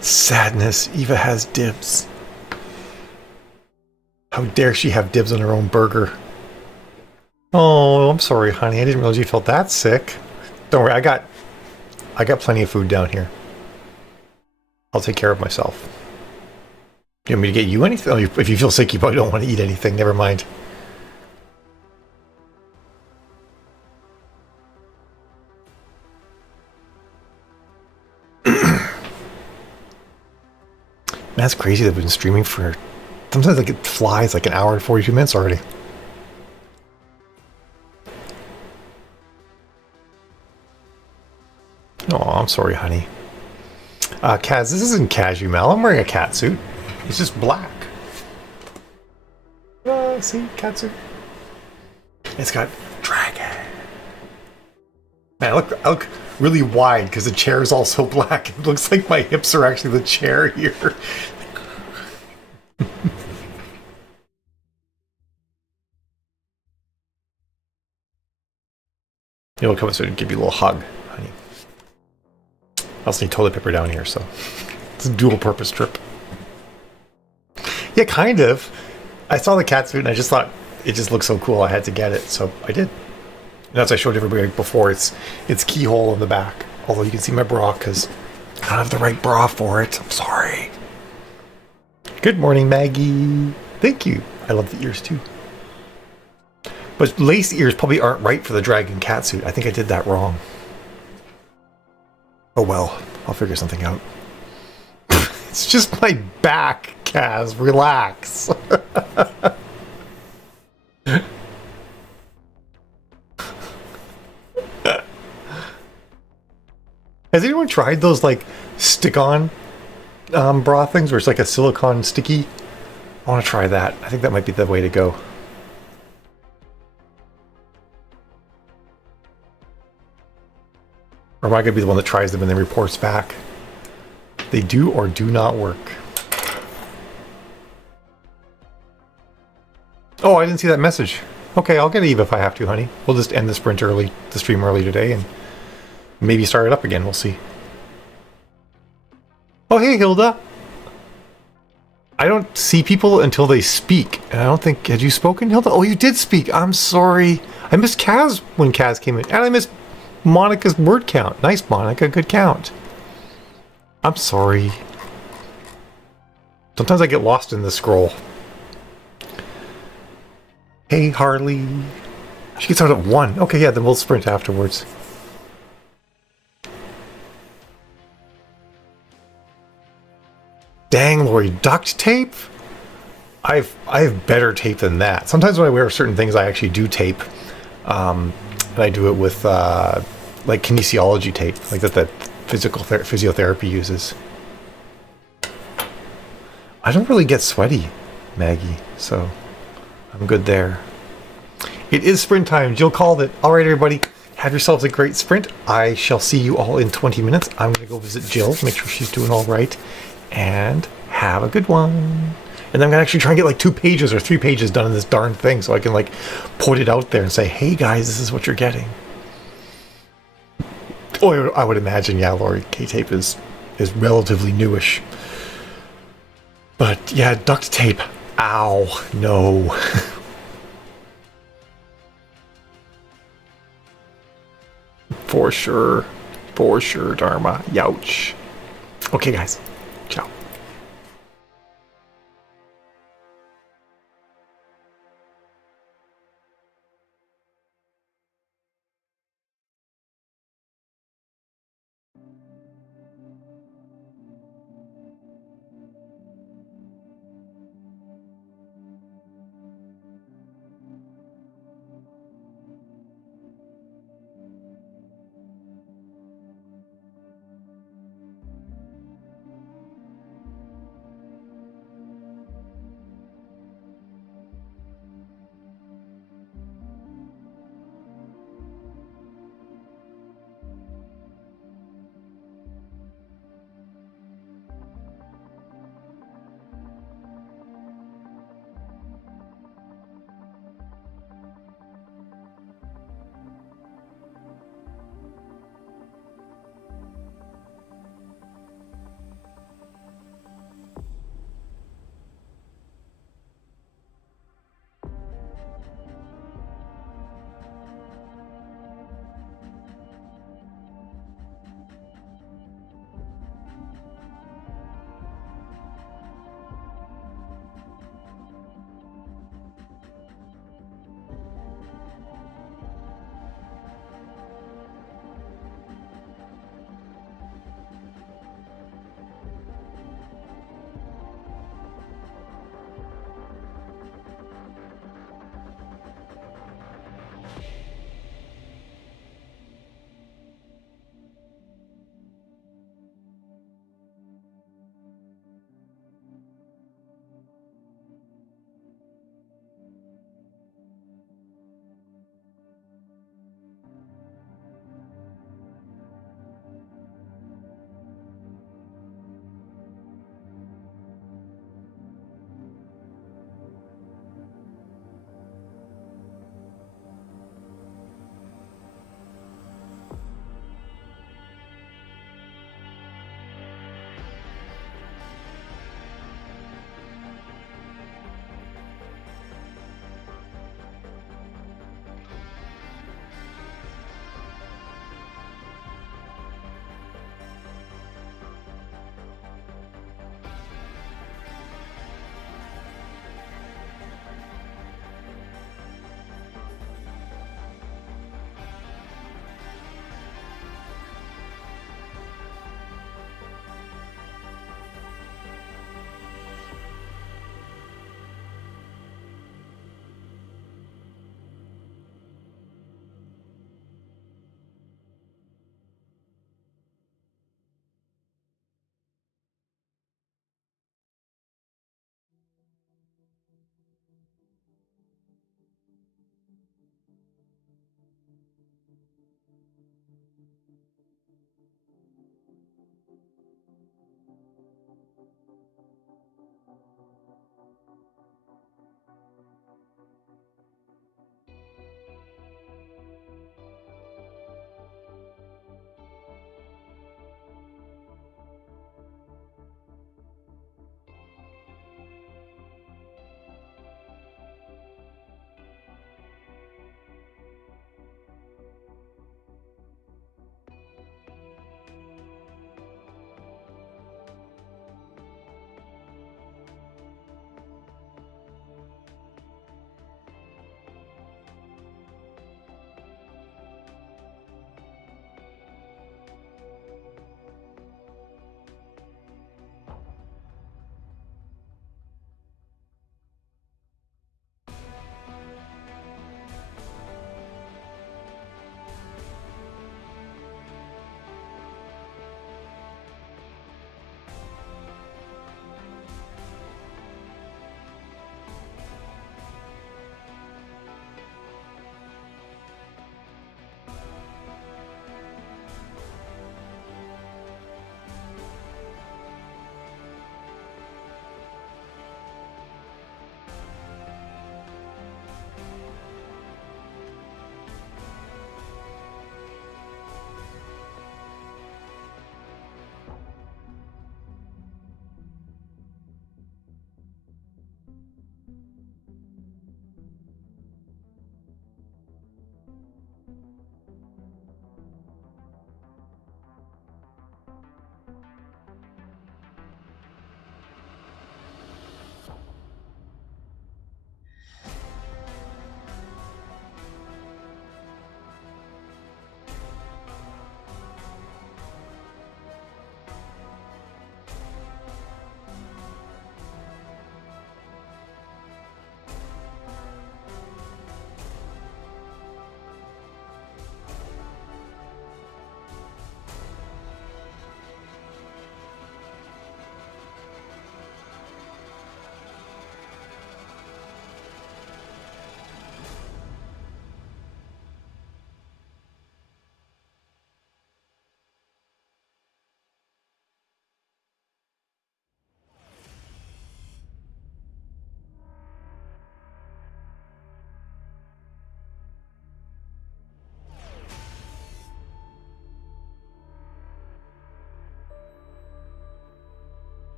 Sadness. Eva has dibs. How dare she have dibs on her own burger? Oh, I'm sorry, honey. I didn't realize you felt that sick. Don't worry. I got plenty of food down here. I'll take care of myself. You want me to get you anything? Oh, if you feel sick, you probably don't want to eat anything. Never mind. That's crazy. They've been streaming for... Sometimes like it flies like an hour and 42 minutes already. Oh, I'm sorry, honey. Kaz, this isn't casual. I'm wearing a cat suit. It's just black. See? Cat suit. It's got dragon. Man, I look really wide because the chair is also black. It looks like my hips are actually the chair here. It'll come soon and give you a little hug, honey. I also need toilet paper down here, so it's a dual purpose trip. Yeah, kind of. I saw the cat suit and I just thought it just looked so cool. I had to get it, so I did. And as I showed everybody before, it's keyhole in the back. Although you can see my bra because I don't have the right bra for it. I'm sorry. Good morning, Maggie. Thank you. I love the ears too. But lace ears probably aren't right for the dragon cat suit. I think I did that wrong. Oh well, I'll figure something out. It's just my back, Kaz. Relax. Has anyone tried those like stick-on bra things where it's like a silicone sticky? I want to try that. I think that might be the way to go. Or am I going to be the one that tries them and then reports back? They do or do not work. Oh, I didn't see that message. Okay, I'll get Eve if I have to, honey. We'll just end the sprint early, the stream early today, and maybe start it up again. We'll see. Oh, hey, Hilda. I don't see people until they speak. And I don't think... Had you spoken, Hilda? Oh, you did speak. I'm sorry. I missed Kaz when Kaz came in. And I missed Monica's word count. Nice, Monica. Good count. I'm sorry. Sometimes I get lost in the scroll. Hey, Harley. She gets out at 1. Okay, yeah, then we'll sprint afterwards. Dang, Lori, duct tape? I have better tape than that. Sometimes when I wear certain things, I actually do tape. And I do it with like kinesiology tape, like that physiotherapy uses. I don't really get sweaty, Maggie, so I'm good there. It is sprint time. Jill called it. All right, everybody, have yourselves a great sprint. I shall see you all in 20 minutes. I'm going to go visit Jill, make sure she's doing all right, and have a good one. And then I'm going to actually try and get like 2 pages or 3 pages done in this darn thing so I can like put it out there and say, hey guys, this is what you're getting. Oh, I would imagine, yeah, Lori, K-tape is relatively newish. But yeah, duct tape. Ow, no. For sure, Dharma. Youch. Okay, guys. Ciao.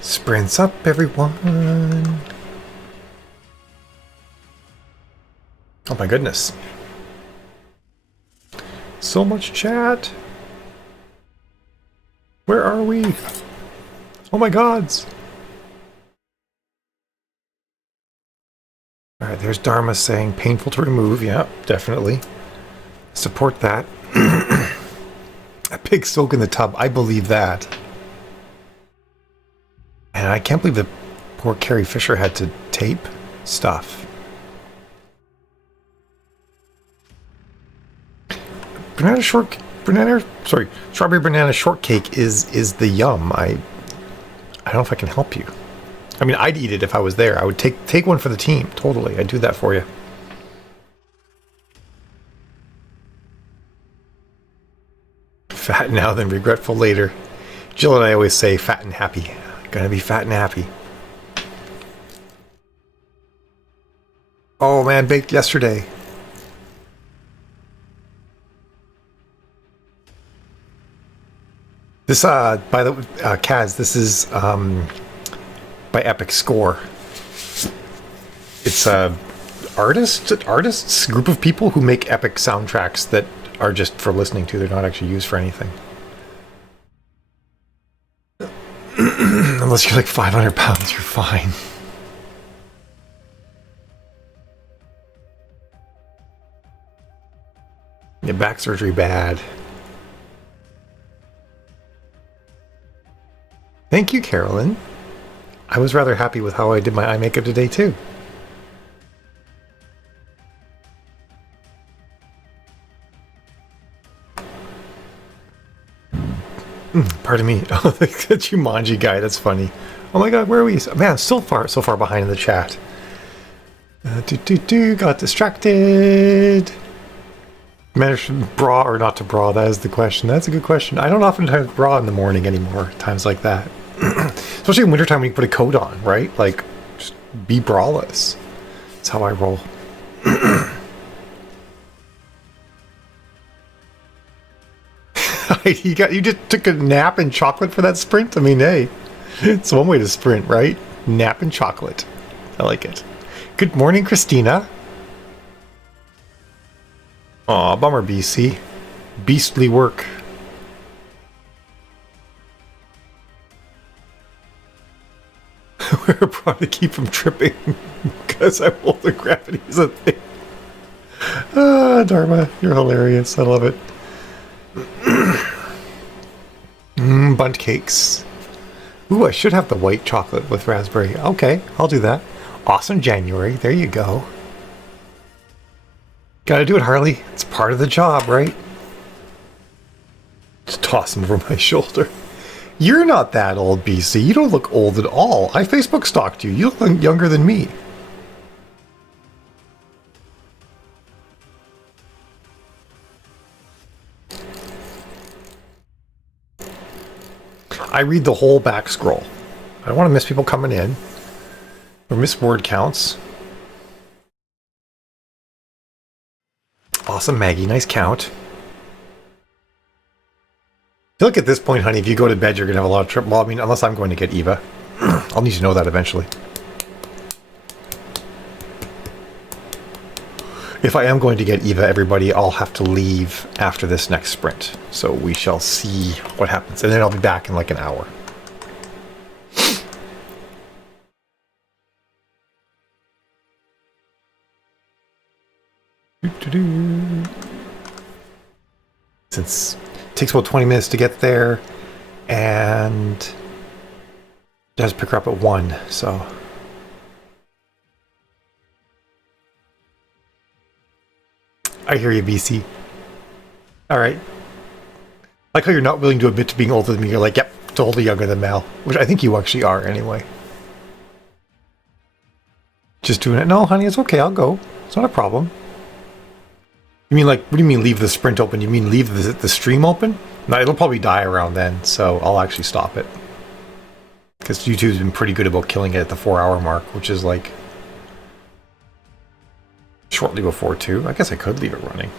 Sprints up, everyone. Oh my goodness. So much chat. Where are we? Oh my gods. Alright, there's Dharma saying painful to remove. Yeah, definitely. Support that. A pig soak in the tub. I believe that. And I can't believe that poor Carrie Fisher had to tape stuff. Strawberry banana shortcake is the yum. I don't know if I can help you. I mean, I'd eat it if I was there. I would take one for the team. Totally. I'd do that for you. Fat now, then regretful later. Jill and I always say fat and happy. Gonna be fat and happy. Oh man, baked yesterday. This, by the way, Kaz, this is by Epic Score. It's a artists group of people who make epic soundtracks that are just for listening to. They're not actually used for anything. Unless you're like 500 pounds, you're fine. Yeah, back surgery bad. Thank you, Carolyn. I was rather happy with how I did my eye makeup today, too. Pardon me. Oh, the Jumanji guy. That's funny. Oh my god, where are we? Man, so far behind in the chat. Got distracted. Managed to bra or not to bra? That is the question. That's a good question. I don't oftentimes bra in the morning anymore. Times like that. Especially in wintertime when you put a coat on, right? Like, just be braless. That's how I roll. You just took a nap and chocolate for that sprint? I mean, hey, it's one way to sprint, right? Nap and chocolate. I like it. Good morning, Christina. Aw, bummer, BC. Beastly work. We're proud to keep from tripping because I hold the gravity is a thing. Ah, Dharma, you're hilarious. I love it. Bundt cakes. Ooh, I should have the white chocolate with raspberry. Okay, I'll do that. Awesome January. There you go. Gotta do it, Harley. It's part of the job, right? Just toss him over my shoulder. You're not that old, BC. You don't look old at all. I Facebook stalked you. You look younger than me. I read the whole back scroll. I don't want to miss people coming in. Or miss word counts. Awesome, Maggie. Nice count. I feel like at this point, honey, if you go to bed, you're going to have a lot of trip. Well, I mean, unless I'm going to get Eva. I'll need to know that eventually. If I am going to get Eva, everybody, I'll have to leave after this next sprint. So we shall see what happens. And then I'll be back in like an hour. Since it takes about 20 minutes to get there, and it has to pick her up at 1, so... I hear you, BC. Alright. Like how you're not willing to admit to being older than me. You're like, yep, totally younger than Mal. Which I think you actually are, anyway. Just doing it. No, honey, it's okay. I'll go. It's not a problem. You mean like, what do you mean leave the sprint open? You mean leave the stream open? No, it'll probably die around then, so I'll actually stop it. Because YouTube's been pretty good about killing it at the 4-hour mark, which is like... shortly before 2. I guess I could leave it running.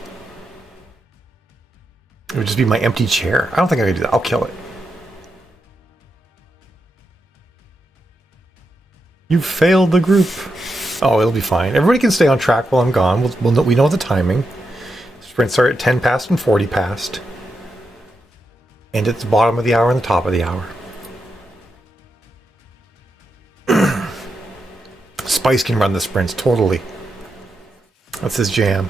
It would just be my empty chair. I don't think I could do that. I'll kill it. You failed the group. Oh, it'll be fine. Everybody can stay on track while I'm gone. We know the timing. Sprints start at 10 past and 40 past. And at the bottom of the hour and the top of the hour. Spice can run the sprints, totally. That's his jam.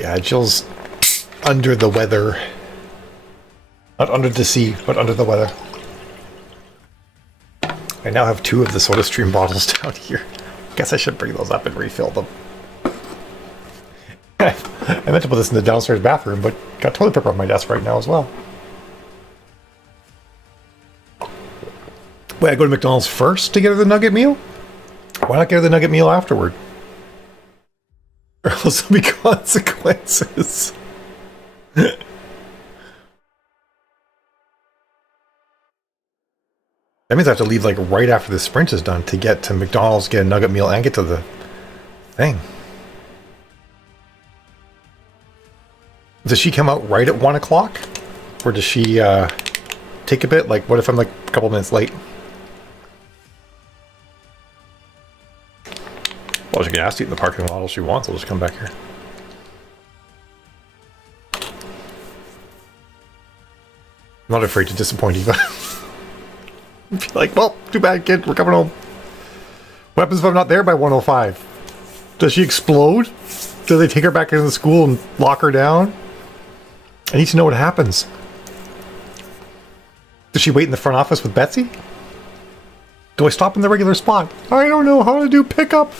Yeah, Jill's under the weather. Not under the sea, but under the weather. I now have 2 of the SodaStream bottles down here. Guess I should bring those up and refill them. I meant to put this in the downstairs bathroom, but got toilet paper on my desk right now as well. Wait, I go to McDonald's first to get her the nugget meal? Why not get her the nugget meal afterward? Or else there'll be consequences. That means I have to leave like right after the sprint is done to get to McDonald's, get a nugget meal, and get to the thing. Does she come out right at 1 o'clock? Or does she take a bit? Like, what if I'm like a couple minutes late? Well, she can ask to eat in the parking lot all she wants. I'll just come back here. I'm not afraid to disappoint Eva. Be like, well, too bad, kid. We're coming home. What happens if I'm not there by 1:05? Does she explode? Do they take her back into the school and lock her down? I need to know what happens. Does she wait in the front office with Betsy? Do I stop in the regular spot? I don't know how to do pickup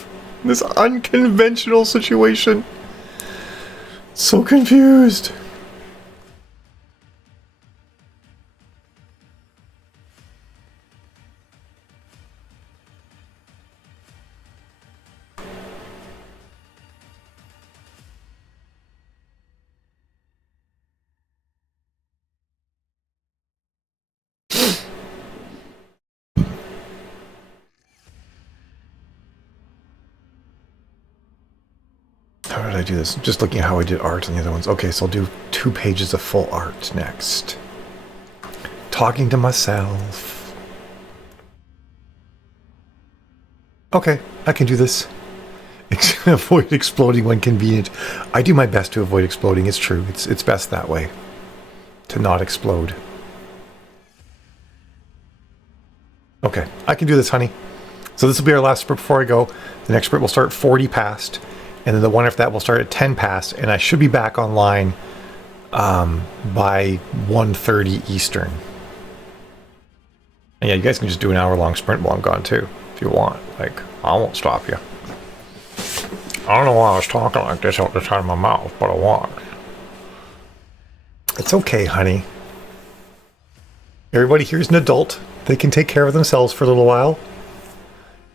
in this unconventional situation. So confused. How did I do this? Just looking at how I did art on the other ones. Okay, so I'll do 2 pages of full art next. Talking to myself. Okay, I can do this. Avoid exploding when convenient. I do my best to avoid exploding. It's true. It's best that way. To not explode. Okay, I can do this, honey. So this will be our last sprint before I go. The next sprint will start 40 past. And then the one after that will start at 10 past, and I should be back online by 1:30 Eastern. And yeah, you guys can just do an hour-long sprint while I'm gone too, if you want. Like, I won't stop you. I don't know why I was talking like this out the side of my mouth, but I won't. It's okay, honey. Everybody here is an adult. They can take care of themselves for a little while.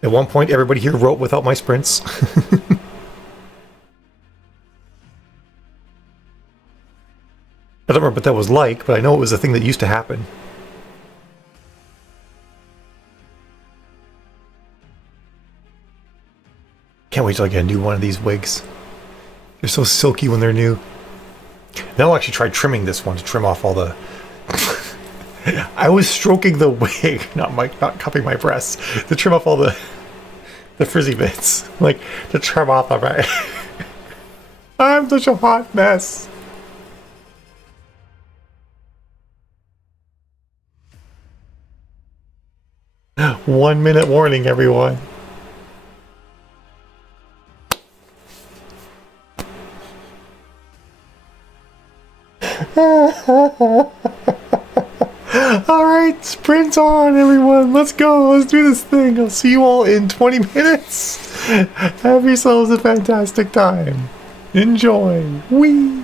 At one point, everybody here wrote without my sprints. I don't remember what that was like, but I know it was a thing that used to happen. Can't wait till I get a new one of these wigs. They're so silky when they're new. Then I'll actually try trimming this one to trim off all the... I was stroking the wig, not cupping my breasts, to trim off all the frizzy bits. Like, to trim off of it. I'm such a hot mess. One minute warning, everyone. Alright, sprint on, everyone. Let's go. Let's do this thing. I'll see you all in 20 minutes. Have yourselves a fantastic time. Enjoy. Whee!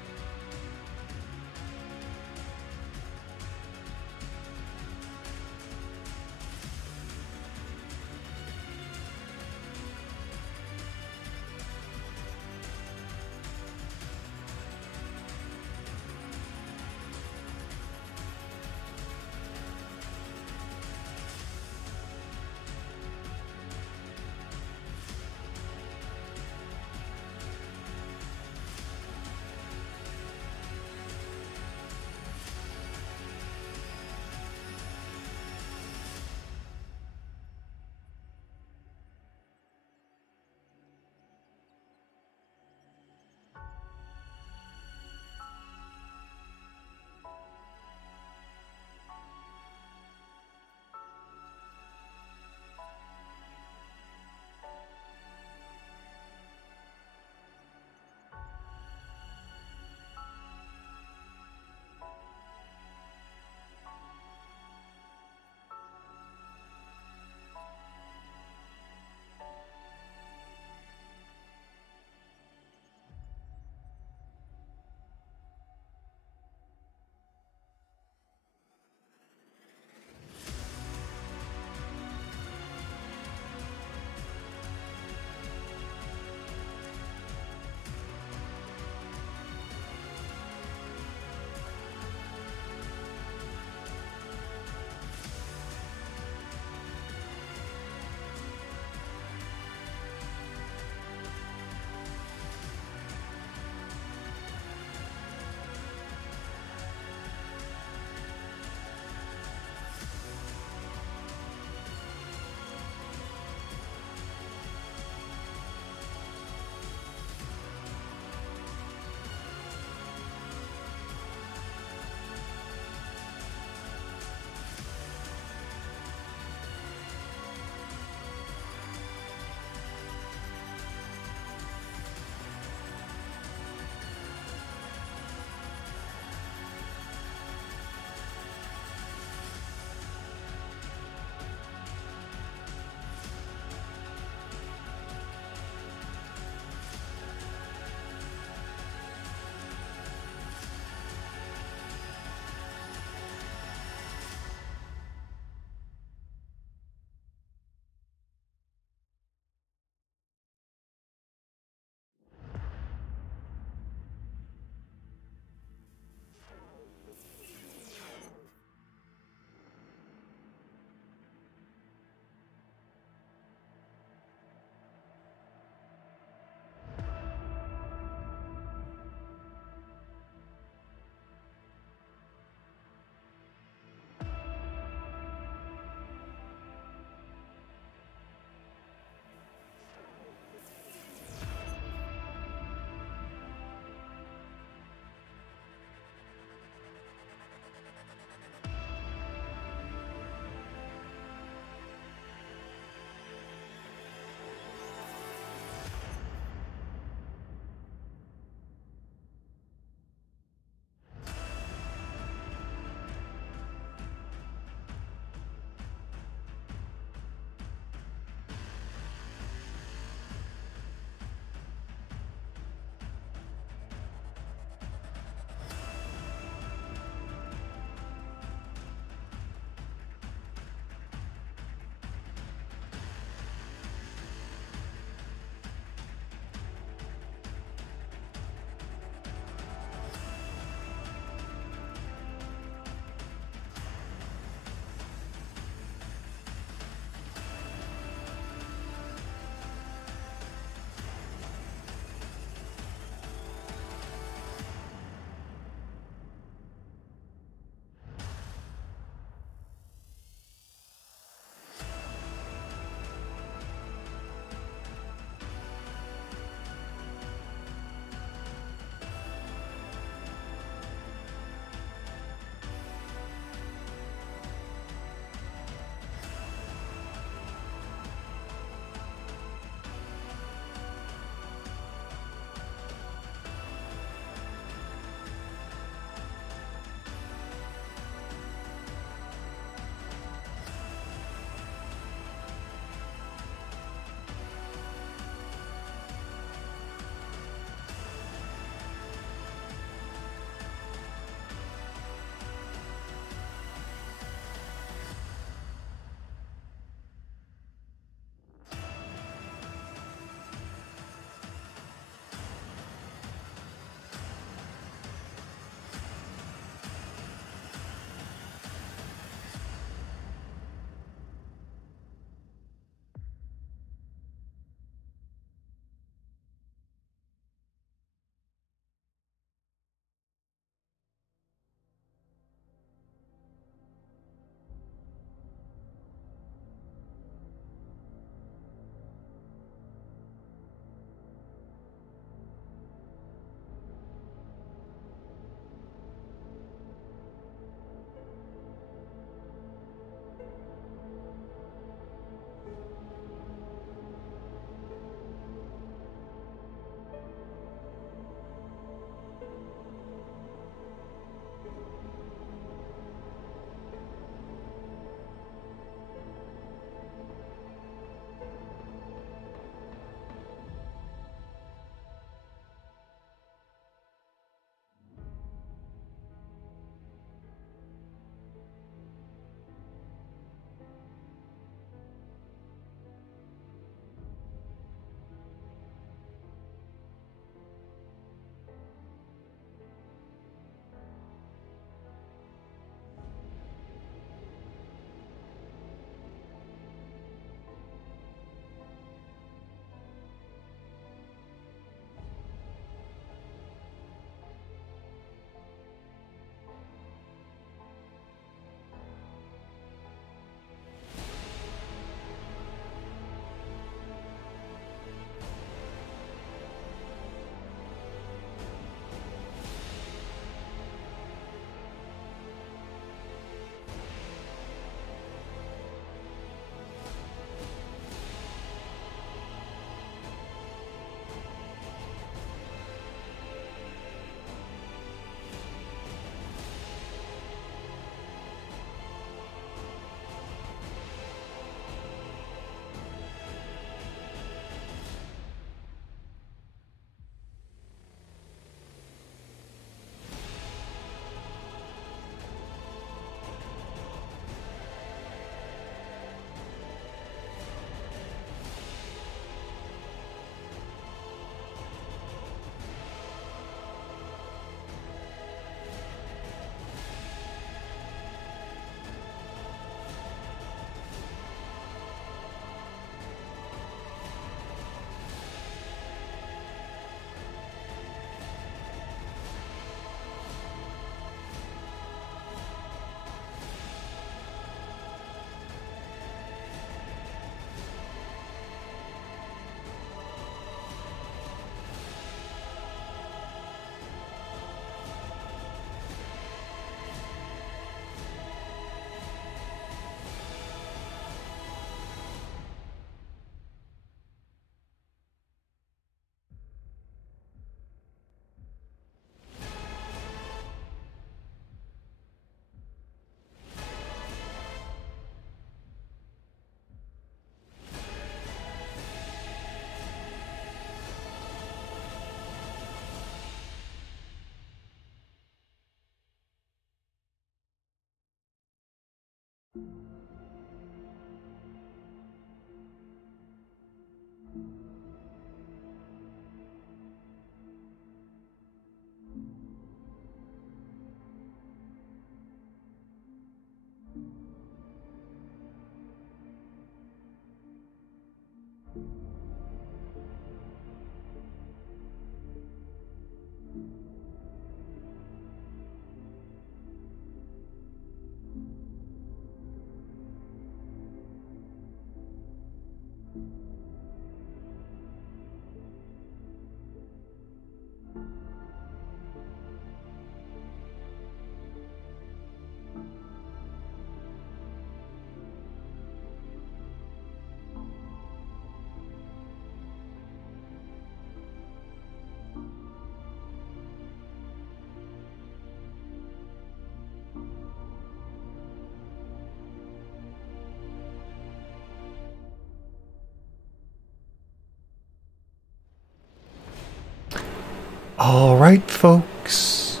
All right, folks.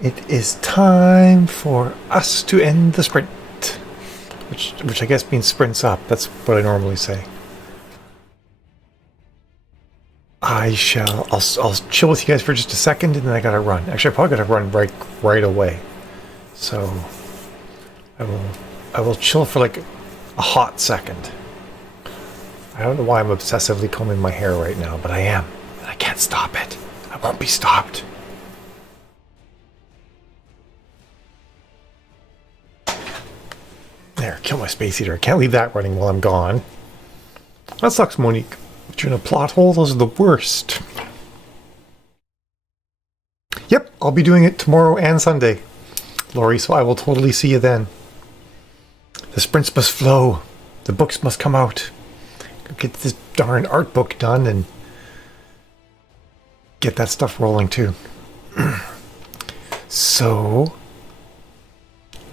It is time for us to end the sprint. Which I guess means sprints up. That's what I normally say. I'll chill with you guys for just a second, and then I gotta run. Actually, I probably gotta run right away. So I will chill for like a hot second. I don't know why I'm obsessively combing my hair right now, but I am, and I can't stop it. I won't be stopped. There, kill my space heater. I can't leave that running while I'm gone. That sucks, Monique. But you're in a plot hole, those are the worst. Yep, I'll be doing it tomorrow and Sunday, Lori, so I will totally see you then. The sprints must flow. The books must come out. Go get this darn art book done and get that stuff rolling too. So,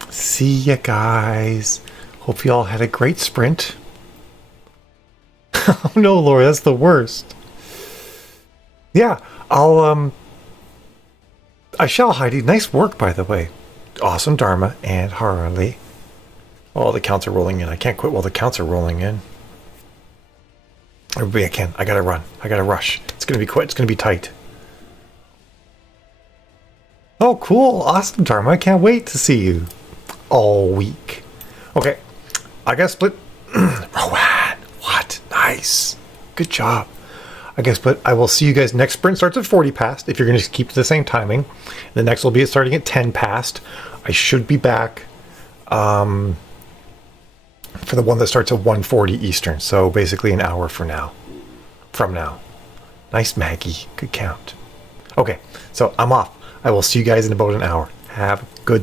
see ya guys. Hope you all had a great sprint. Oh no, Lori, that's the worst. Yeah, I shall, Heidi. Nice work, by the way. Awesome, Dharma and Harley. Oh, the counts are rolling in. I can't quit while the counts are rolling in. Everybody, I gotta run. I gotta rush. It's gonna be quick. It's gonna be tight. Oh, cool. Awesome, Dharma. I can't wait to see you all week. Okay, I gotta split. Rowan, what? Nice. Good job. I guess, but I will see you guys. Next sprint starts at 40 past if you're going to keep the same timing. The next will be starting at 10 past. I should be back for the one that starts at 1:40 Eastern. So basically an hour from now. Nice, Maggie. Good count. Okay, so I'm off. I will see you guys in about an hour. Have a good